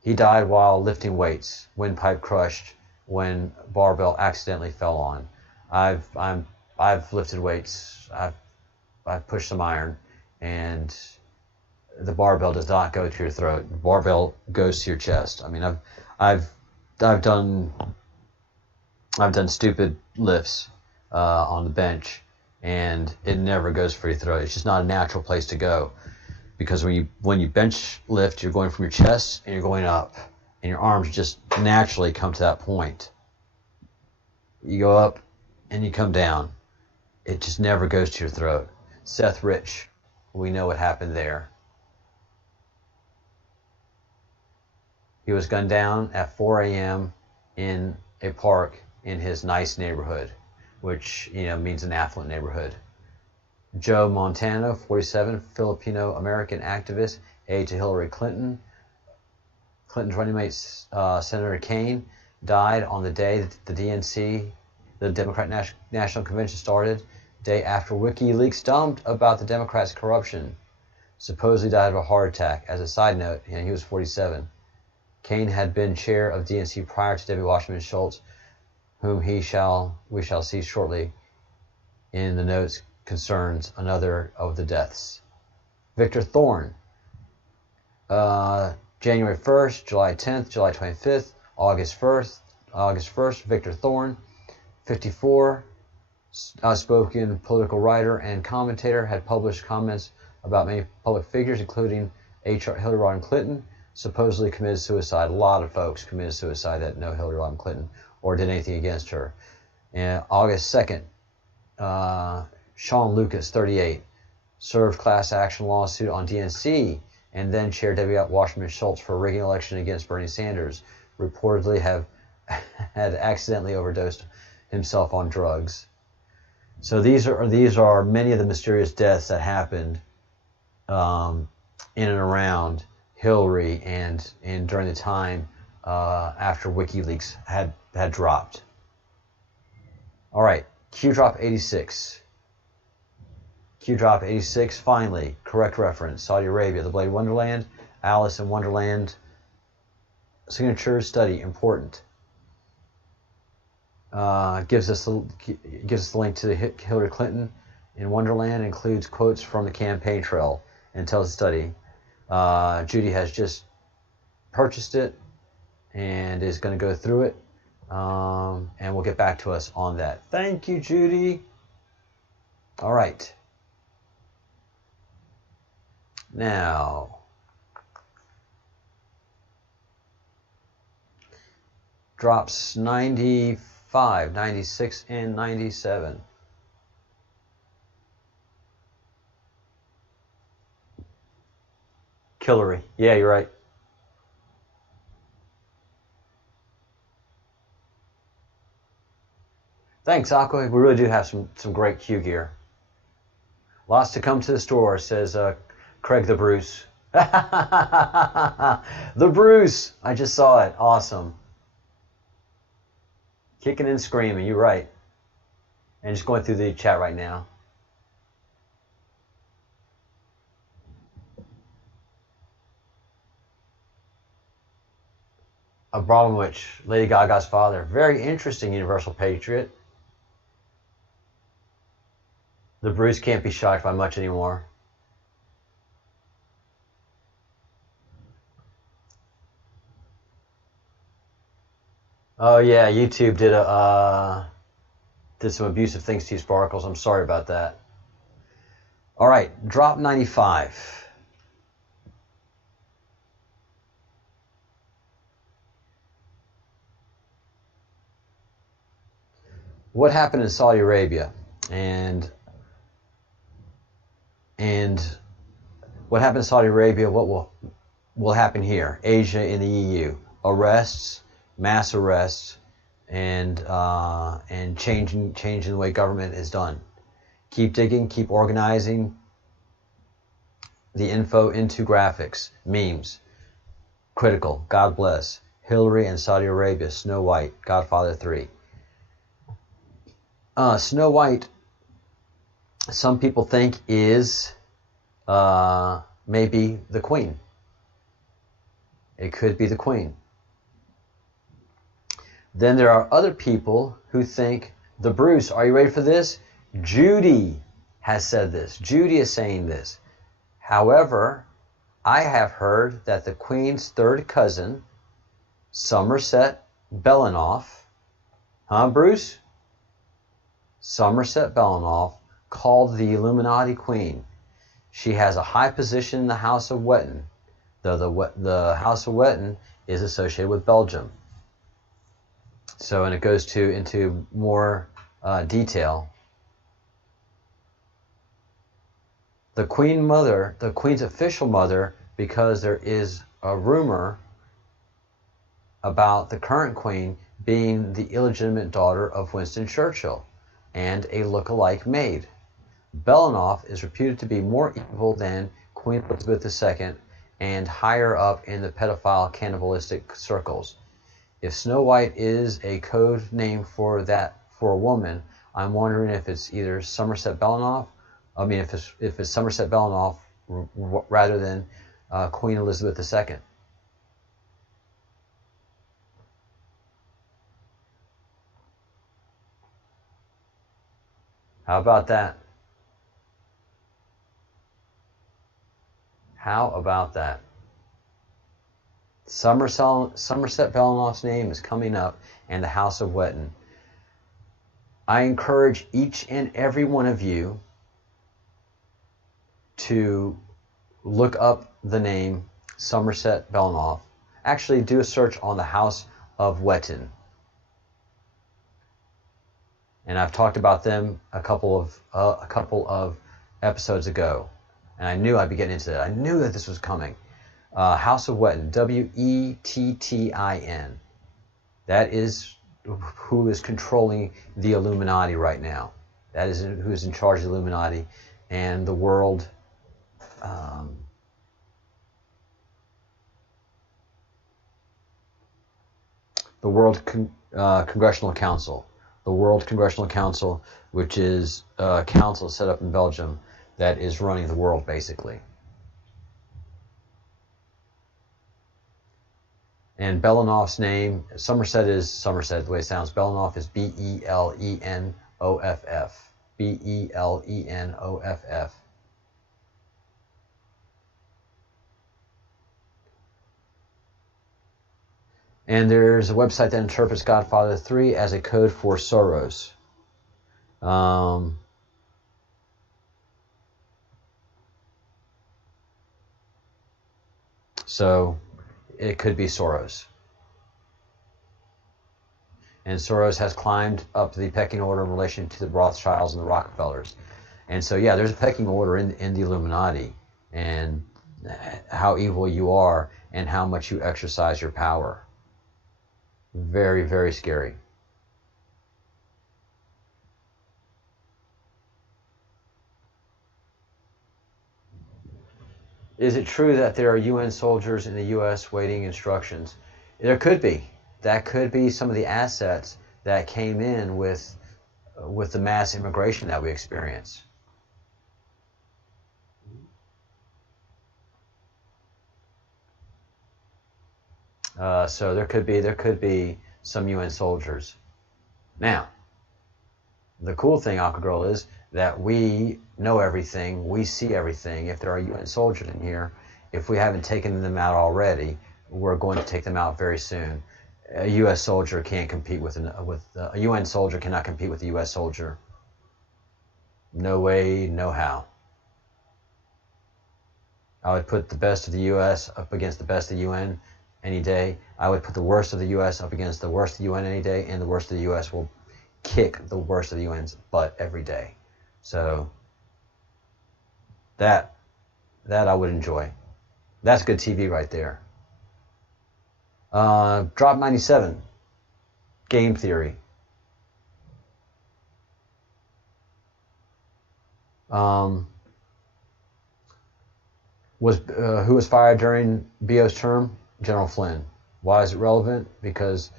He died while lifting weights, windpipe crushed when barbell accidentally fell on. I've lifted weights. I've pushed some iron, and the barbell does not go to your throat. The barbell goes to your chest. I mean, I've done stupid lifts on the bench, and it never goes for your throat. It's just not a natural place to go. Because when you bench lift, you're going from your chest and you're going up, and your arms just naturally come to that point. You go up and you come down. It just never goes to your throat. Seth Rich, we know what happened there. He was gunned down at 4 a.m. in a park in his nice neighborhood, which means an affluent neighborhood. Joe Montano, 47, Filipino-American activist, aide to Hillary Clinton. Clinton's running mate, Senator Kaine, died on the day that the DNC, the Democratic National Convention, started, day after WikiLeaks dumped about the Democrats' corruption. Supposedly died of a heart attack. As a side note, he was 47. Kaine had been chair of DNC prior to Debbie Wasserman Schultz, whom we shall see shortly in the notes concerns another of the deaths. Victor Thorne, January 1st, July 10th, July 25th, August 1st, Victor Thorne, 54, outspoken political writer and commentator, had published comments about many public figures, including Hillary Rodham Clinton, supposedly committed suicide. A lot of folks committed suicide that know Hillary Rodham Clinton or did anything against her. And August 2nd, Sean Lucas, 38, served class action lawsuit on DNC and then chaired Debbie Wasserman Schultz for a rigging election against Bernie Sanders. Reportedly had accidentally overdosed himself on drugs. So these are many of the mysterious deaths that happened in and around Hillary and during the time after WikiLeaks had dropped. All right, Q drop 86. Q drop 86, finally, correct reference. Saudi Arabia, the Blade Wonderland, Alice in Wonderland, signature study, important. Gives us the link to the Hillary Clinton in Wonderland, includes quotes from the campaign trail, and tells the study. Judy has just purchased it and is going to go through it. and will get back to us on that. Thank you, Judy. All right. Now, drops 95, 96, and 97. Killery. Yeah, you're right. Thanks, Aqua. We really do have some great Q gear. Lots to come to the store, says Craig the Bruce. The Bruce! I just saw it. Awesome. Kicking and screaming. You're right. And just going through the chat right now. Abramovich, Lady Gaga's father. Very interesting, Universal Patriot. The Bruce can't be shocked by much anymore. Oh yeah, YouTube did some abusive things to you, Sparkles. I'm sorry about that. All right, drop 95. What happened in Saudi Arabia and what happened in Saudi Arabia, what will happen here? Asia and the EU. Arrests, mass arrests, and changing the way government is done. Keep digging, keep organizing the info into graphics, memes. Critical, God bless. Hillary and Saudi Arabia, Snow White, Godfather 3. Snow White, some people think is maybe the queen. It could be the queen. Then there are other people who think the Bruce. Are you ready for this? Judy has said this. Judy is saying this. However, I have heard that the queen's third cousin, Somerset Belanoff, Bruce? Somerset Belanoff, called the Illuminati Queen. She has a high position in the House of Wettin, though the House of Wettin is associated with Belgium. So, and it goes into more detail. The Queen Mother, the Queen's official mother, because there is a rumor about the current Queen being the illegitimate daughter of Winston Churchill and a look-alike maid. Belanoff is reputed to be more evil than Queen Elizabeth II and higher up in the pedophile cannibalistic circles. If Snow White is a code name for a woman, I'm wondering if it's either Somerset Belanoff. I mean, if it's Somerset Belanoff rather than Queen Elizabeth II. How about that? How about that? Somerset Belanoff's name is coming up and the House of Wettin. I encourage each and every one of you to look up the name Somerset Belanoff. Actually, do a search on the House of Wettin. And I've talked about them a couple of episodes ago, and I knew I'd be getting into that. I knew that this was coming. House of Wettin, W-E-T-T-I-N. That is who is controlling the Illuminati right now. That is who is in charge of the Illuminati and the world. The World Congressional Council. The World Congressional Council, which is a council set up in Belgium that is running the world, basically. And Belanoff's name, Somerset is Somerset, the way it sounds. Belanoff is B-E-L-E-N-O-F-F. B-E-L-E-N-O-F-F. And there's a website that interprets Godfather 3 as a code for Soros. So it could be Soros. And Soros has climbed up the pecking order in relation to the Rothschilds and the Rockefellers. And so, yeah, there's a pecking order in the Illuminati, and how evil you are and how much you exercise your power. Very, very scary. Is it true that there are UN soldiers in the U.S. waiting instructions? There could be. That could be some of the assets that came in with the mass immigration that we experience. So there could be some UN soldiers. Now, the cool thing, Aquagirl, is that we know everything, we see everything. If there are UN soldiers in here, if we haven't taken them out already, we're going to take them out very soon. A U.S. soldier can't compete with a UN soldier cannot compete with a U.S. soldier. No way, no how. I would put the best of the U.S. up against the best of the UN any day. I would put the worst of the U.S. up against the worst of the UN any day, and the worst of the U.S. will kick the worst of the UN's butt every day. So that I would enjoy. That's good TV right there. Drop 97. Game theory. Who was fired during BO's term? General Flynn. Why is it relevant? Because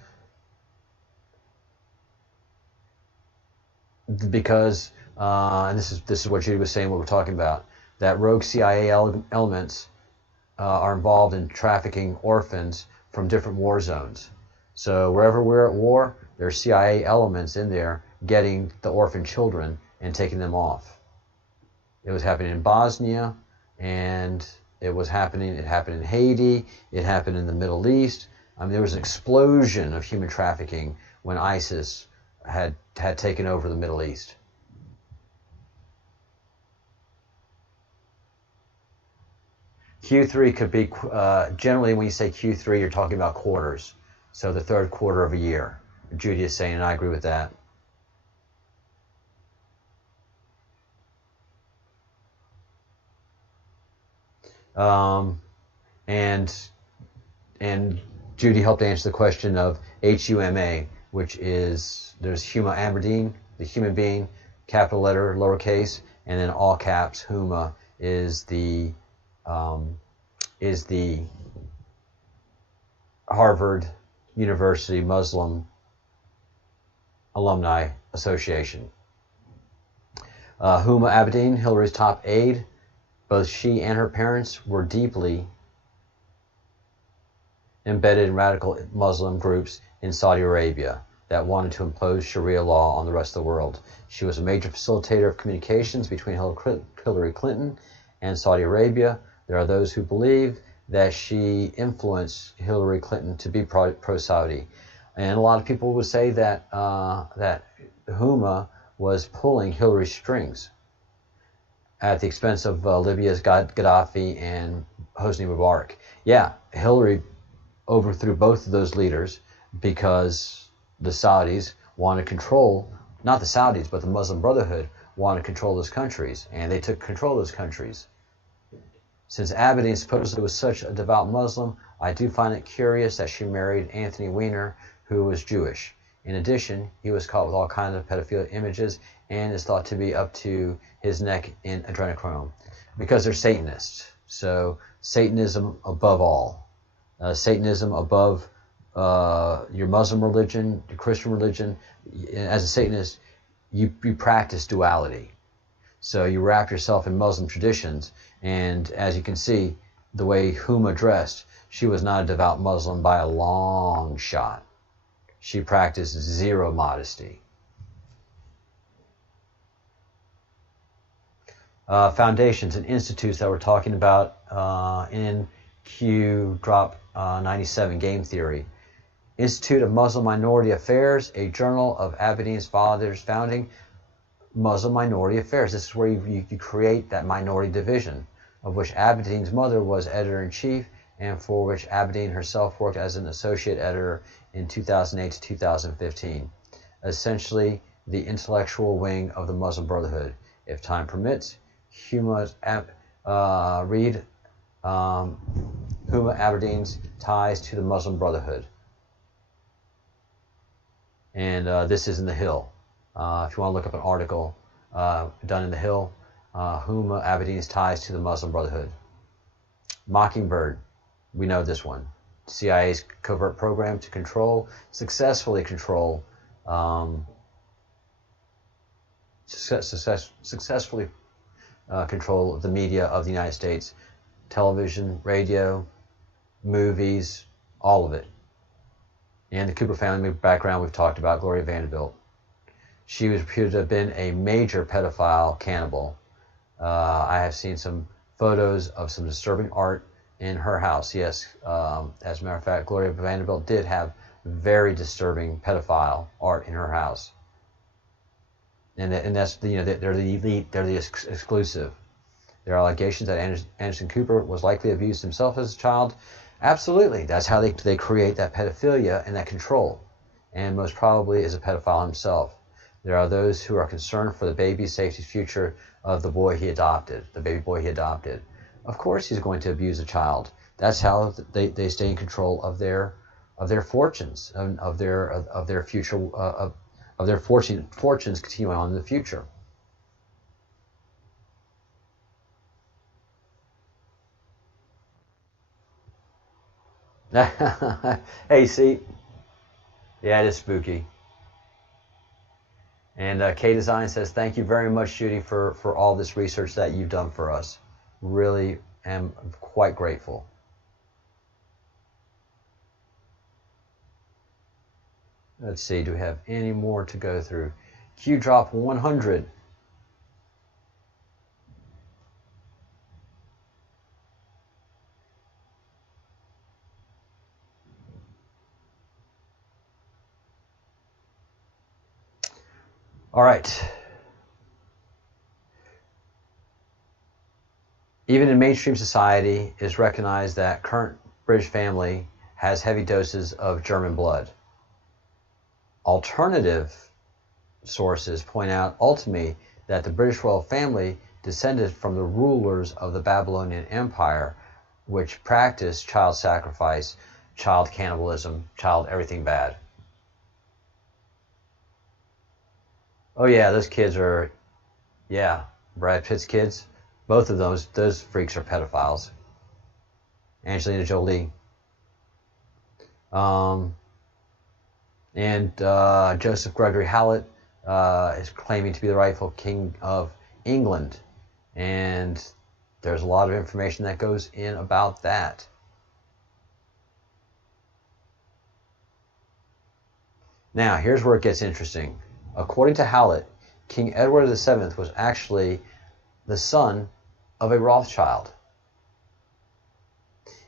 and this is what Judy was saying, what we're talking about, that rogue CIA elements are involved in trafficking orphans from different war zones. So wherever we're at war, there's CIA elements in there getting the orphan children and taking them off. It was happening in Bosnia, and it happened in Haiti, it happened in the Middle East. I mean, there was an explosion of human trafficking when ISIS had taken over the Middle East. Q3 could be, generally when you say Q3, you're talking about quarters. So the third quarter of a year. Judy is saying, and I agree with that. And Judy helped answer the question of HUMA, which is, there's Huma Aberdeen, the human being, capital letter, lowercase, and then all caps. Huma is the Harvard University Muslim Alumni Association. Huma Abedin, Hillary's top aide, both she and her parents were deeply embedded in radical Muslim groups in Saudi Arabia that wanted to impose Sharia law on the rest of the world. She was a major facilitator of communications between Hillary Clinton and Saudi Arabia. There are those who believe that she influenced Hillary Clinton to be pro-Saudi. And a lot of people would say that that Huma was pulling Hillary's strings at the expense of Libya's Gaddafi and Hosni Mubarak. Yeah, Hillary overthrew both of those leaders because the Saudis want to control, not the Saudis, but the Muslim Brotherhood want to control those countries, and they took control of those countries. Since Abedin supposedly was such a devout Muslim, I do find it curious that she married Anthony Weiner, who was Jewish. In addition, he was caught with all kinds of pedophilia images and is thought to be up to his neck in adrenochrome because they're Satanists. So Satanism above all. Satanism above your Muslim religion, your Christian religion. As a Satanist, you practice duality. So you wrap yourself in Muslim traditions, and as you can see, the way Huma dressed, she was not a devout Muslim by a long shot. She practiced zero modesty. Foundations and institutes that we're talking about in Q Drop 97 game theory. Institute of Muslim Minority Affairs, a journal of Aberdeen's father's founding, Muslim Minority Affairs. This is where you create that minority division, of which Aberdeen's mother was editor-in-chief, and for which Aberdeen herself worked as an associate editor in 2008 to 2015. Essentially, the intellectual wing of the Muslim Brotherhood. If time permits, read Huma Aberdeen's Ties to the Muslim Brotherhood. And this is in The Hill. If you want to look up an article done in The Hill, Huma Aberdeen's Ties to the Muslim Brotherhood. Mockingbird, we know this one. CIA's covert program to successfully control the media of the United States. Television, radio, movies, all of it. And the Cooper family background we've talked about, Gloria Vanderbilt. She was reputed to have been a major pedophile cannibal. I have seen some photos of some disturbing art in her house. Yes, as a matter of fact, Gloria Vanderbilt did have very disturbing pedophile art in her house. And that's, they're the elite, they're the exclusive. There are allegations that Anderson Cooper was likely abused himself as a child. Absolutely, that's how they create that pedophilia and that control. And most probably is a pedophile himself. There are those who are concerned for the baby's safety future of the boy he adopted, the baby boy he adopted. Of course he's going to abuse a child. That's how they stay in control of their fortunes, of their future, of their fortunes continuing on in the future. Hey, see? Yeah, it is spooky. And K Design says, thank you very much, Judy, for all this research that you've done for us. Really am quite grateful. Let's see, do we have any more to go through? Q drop 100. All right. Even in mainstream society, it is recognized that current British family has heavy doses of German blood. Alternative sources point out ultimately that the British royal family descended from the rulers of the Babylonian Empire, which practiced child sacrifice, child cannibalism, child everything bad. Oh yeah, those kids are, yeah, Brad Pitt's kids. Both of those freaks are pedophiles. Angelina Jolie. And Joseph Gregory Hallett is claiming to be the rightful king of England. And there's a lot of information that goes in about that. Now, here's where it gets interesting. According to Hallett, King Edward VII was actually the son of a Rothschild.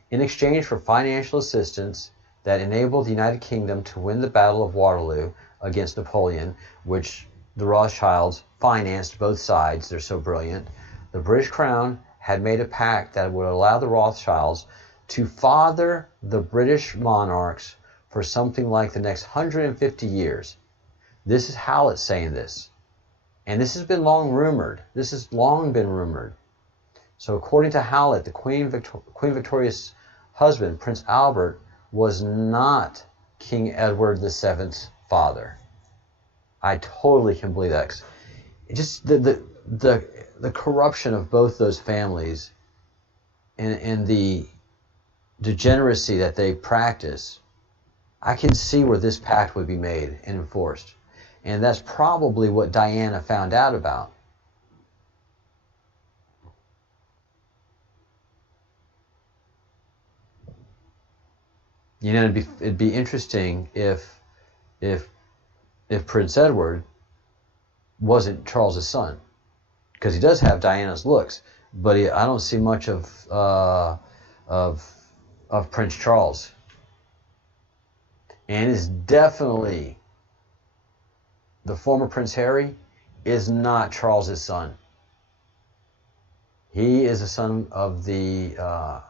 In exchange for financial assistance that enabled the United Kingdom to win the Battle of Waterloo against Napoleon, which the Rothschilds financed both sides, they're so brilliant, the British Crown had made a pact that would allow the Rothschilds to father the British monarchs for something like the next 150 years. This is Hallett saying this. And this has been long rumored. This has long been rumored. So according to Hallett, the Queen Victoria's husband, Prince Albert, was not King Edward VII's father. I totally can believe that. It just the corruption of both those families and the degeneracy that they practice, I can see where this pact would be made and enforced. And that's probably what Diana found out about. You know, it'd be interesting if Prince Edward wasn't Charles's son, because he does have Diana's looks, but I don't see much of Prince Charles. and is definitely the former Prince Harry is not Charles's son. He is a son of I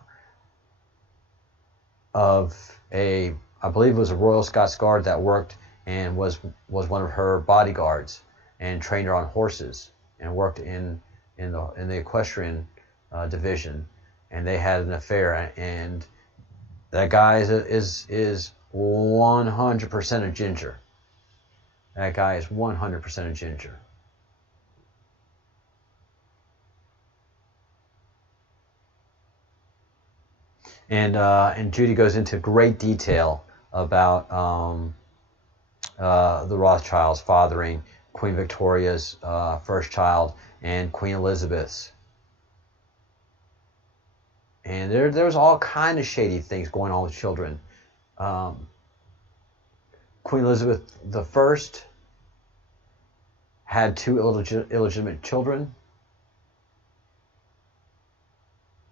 believe it was a Royal Scots Guard that worked and was one of her bodyguards and trained her on horses and worked in the equestrian division, and they had an affair, and that guy is 100% a ginger. That guy is 100% a ginger. And Judy goes into great detail about the Rothschilds fathering Queen Victoria's first child and Queen Elizabeth's. And there's all kind of shady things going on with children. Queen Elizabeth I had two illegitimate children.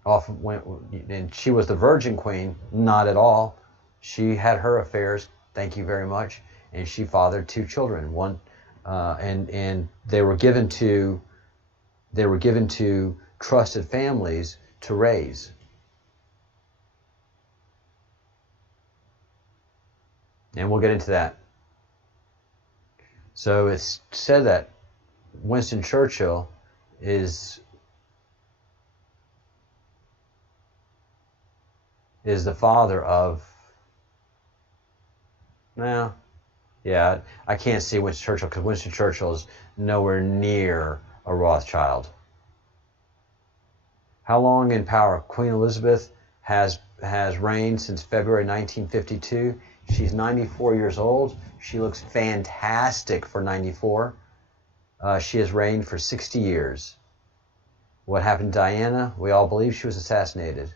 And she was the Virgin Queen. Not at all. She had her affairs. Thank you very much. And she fathered two children. One, and they were given to trusted families to raise. And we'll get into that. So it's said that Winston Churchill is the father of... Now, yeah, I can't see Winston Churchill because Winston Churchill is nowhere near a Rothschild. How long in power? Queen Elizabeth has reigned since February 1952. She's 94 years old. She looks fantastic for 94. She has reigned for 60 years. What happened to Diana? We all believe she was assassinated.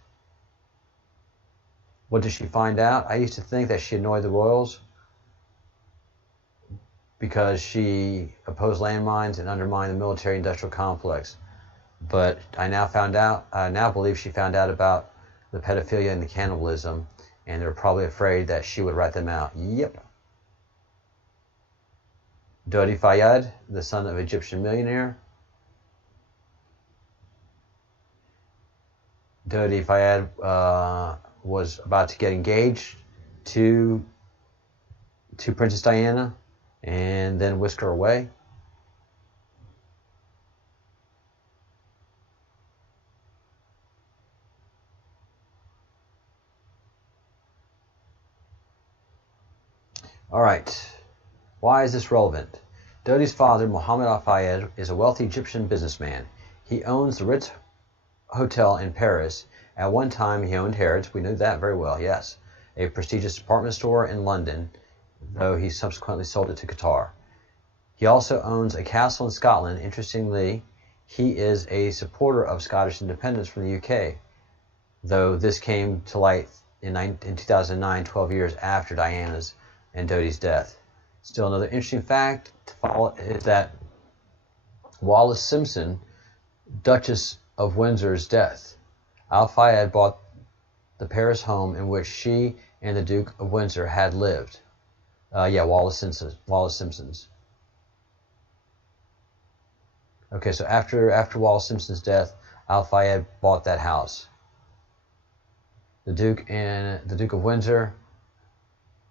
What did she find out? I used to think that she annoyed the royals because she opposed landmines and undermined the military-industrial complex. But I now believe she found out about the pedophilia and the cannibalism, and they're probably afraid that she would rat them out. Yep. Dodi Fayed, the son of an Egyptian millionaire. Dodi Fayed was about to get engaged to Princess Diana and then whisk her away. All right, why is this relevant? Dodi's father, Mohammed Al-Fayed, is a wealthy Egyptian businessman. He owns the Ritz Hotel in Paris. At one time, he owned Harrods. We knew that very well, yes. A prestigious department store in London, though he subsequently sold it to Qatar. He also owns a castle in Scotland. Interestingly, he is a supporter of Scottish independence from the UK, though this came to light in 2009, 12 years after Diana's and Dodi's death. Still, another interesting fact to follow is that Wallis Simpson, Duchess of Windsor's death. Al-Fayed bought the Paris home in which she and the Duke of Windsor had lived. Wallis Simpson's. Okay, so after Wallis Simpson's death, Al-Fayed bought that house. The Duke of Windsor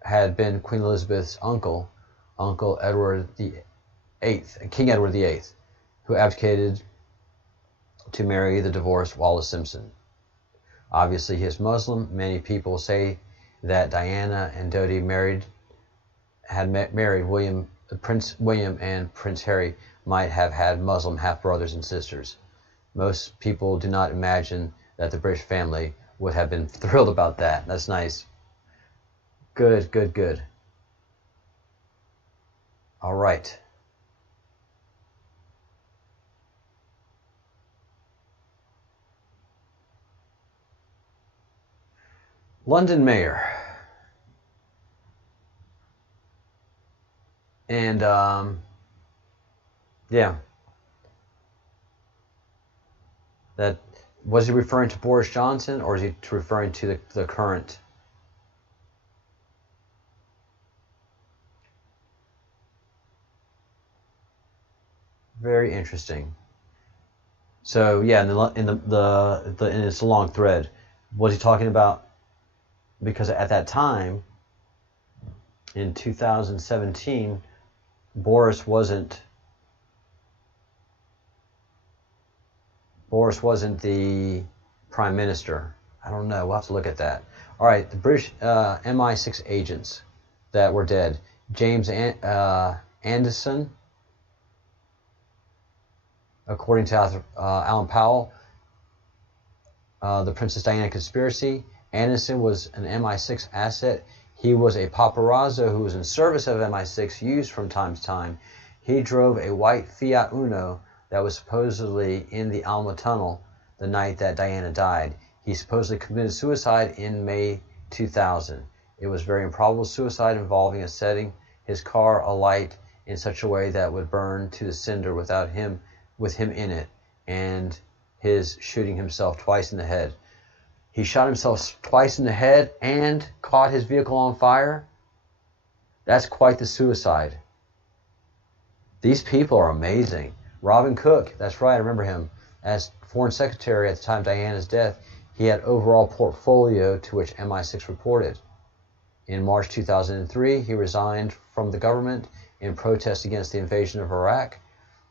had been Queen Elizabeth's uncle, Edward VIII, King Edward VIII, who abdicated to marry the divorced Wallis Simpson. Obviously, he is Muslim. Many people say that Diana and Dodi had married Prince William and Prince Harry might have had Muslim half-brothers and sisters. Most people do not imagine that the British family would have been thrilled about that. That's nice. Good, good, good. All right. London mayor. And, that, was he referring to Boris Johnson, or is he referring to the current? Very interesting. So yeah, and it's a long thread. Was he talking about? Because at that time, in 2017, Boris wasn't the prime minister. I don't know. We'll have to look at that. All right, the British MI6 agents that were dead. James Anderson, according to Alan Powell, the Princess Diana conspiracy. Anderson was an MI6 asset. He was a paparazzo who was in service of MI6, used from time to time. He drove a white Fiat Uno that was supposedly in the Alma Tunnel the night that Diana died. He supposedly committed suicide in May 2000. It was very improbable suicide involving setting his car alight in such a way that would burn to the cinder with him in it, and his shooting himself twice in the head. He shot himself twice in the head and caught his vehicle on fire. That's quite the suicide. These people are amazing. Robin Cook, that's right, I remember him. As Foreign Secretary at the time of Diana's death, he had overall portfolio to which MI6 reported. In March 2003, he resigned from the government in protest against the invasion of Iraq.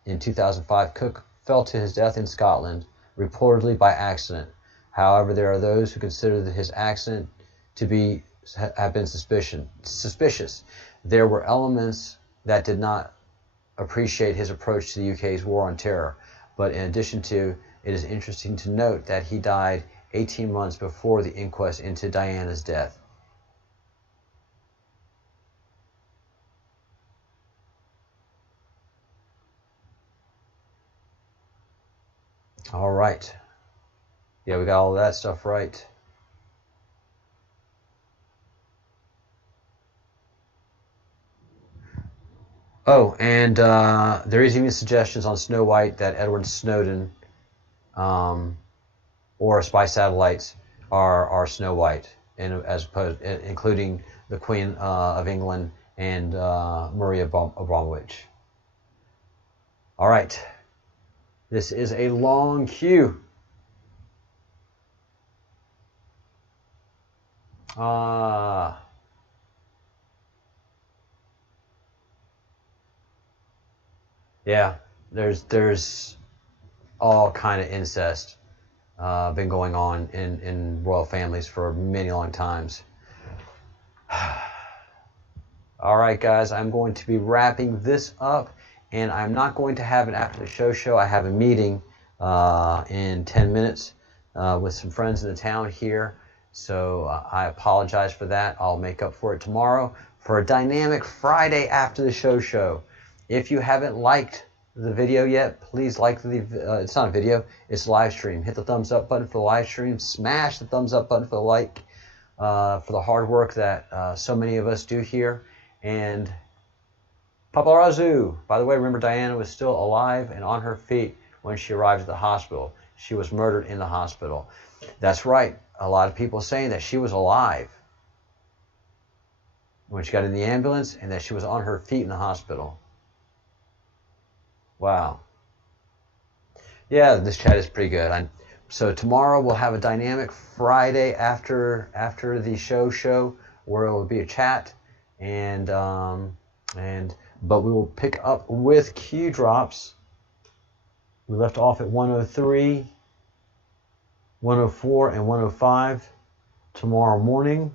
In 2005, Cook fell to his death in Scotland, reportedly by accident. However, there are those who consider his accident to have been suspicious. There were elements that did not appreciate his approach to the UK's war on terror. But in addition to, it is interesting to note that he died 18 months before the inquest into Diana's death. All right. Yeah, we got all of that stuff right. Oh, and there is even suggestions on Snow White that Edward Snowden or spy satellites are Snow White, including the Queen of England and Maria Abramovich. All right. This is a long queue. Yeah, there's all kind of incest been going on in royal families for many long times. All right, guys, I'm going to be wrapping this up, and I'm not going to have an after the show. I have a meeting in 10 minutes with some friends in the town here. So I apologize for that. I'll make up for it tomorrow for a dynamic Friday after the show. If you haven't liked the video yet, please like it's not a video, it's a live stream. Hit the thumbs up button for the live stream. Smash the thumbs up button for the like, for the hard work that so many of us do here. And paparazzo. By the way, remember Diana was still alive and on her feet when she arrived at the hospital. She was murdered in the hospital. That's right. A lot of people saying that she was alive when she got in the ambulance and that she was on her feet in the hospital. Wow. Yeah, this chat is pretty good. So tomorrow we'll have a dynamic Friday after the show where it will be a chat, but we will pick up with Q drops. We left off at 103. 104 and 105 tomorrow morning,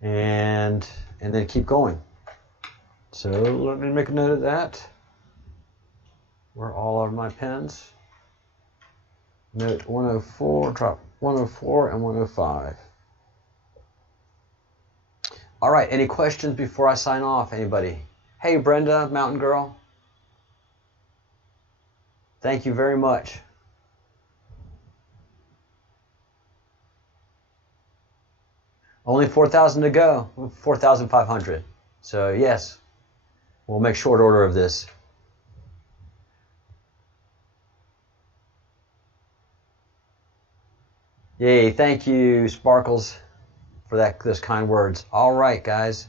and then keep going. So let me make a note of that. Where all are my pens? Note 104, drop 104 and 105. All right, any questions before I sign off? Anybody? Hey, Brenda, Mountain Girl. Thank you very much. Only 4,000 to go. 4,500. So yes, we'll make short order of this. Yay! Thank you, Sparkles, for those kind words. All right, guys.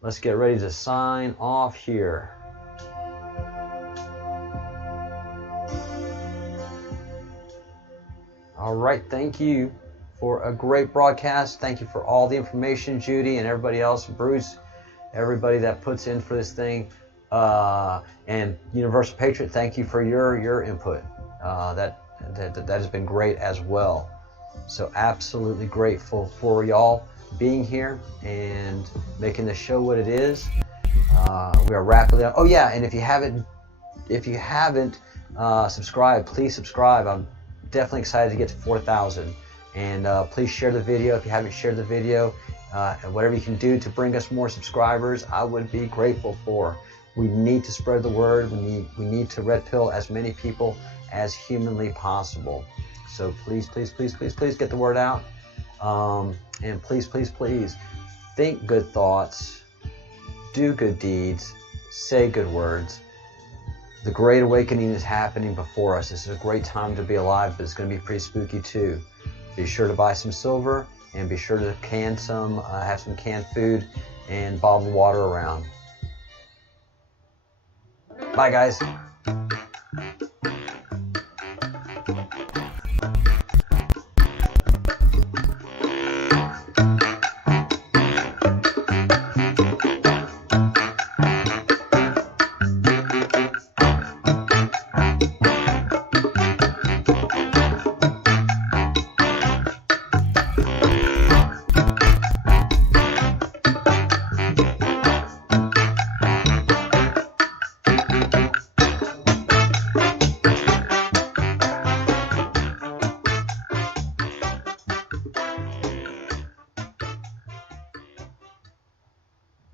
let's get ready to sign off here. All right, thank you for a great broadcast. Thank you for all the information, Judy, and everybody else, Bruce, everybody that puts in for this thing, and Universal Patriot. Thank you for your input. That has been great as well. So absolutely grateful for y'all being here and making the show what it is. We are rapidly on. Oh yeah, and if you haven't subscribed, please subscribe. I'm definitely excited to get to 4,000. And please share the video if you haven't shared the video. And whatever you can do to bring us more subscribers, I would be grateful for. We need to spread the word. We need to red pill as many people as humanly possible. So please, please, please, please, please get the word out. And please, please, please think good thoughts, do good deeds, say good words. The Great Awakening is happening before us. This is a great time to be alive, but it's going to be pretty spooky too. Be sure to buy some silver and be sure to have some canned food and bottled water around. Bye, guys.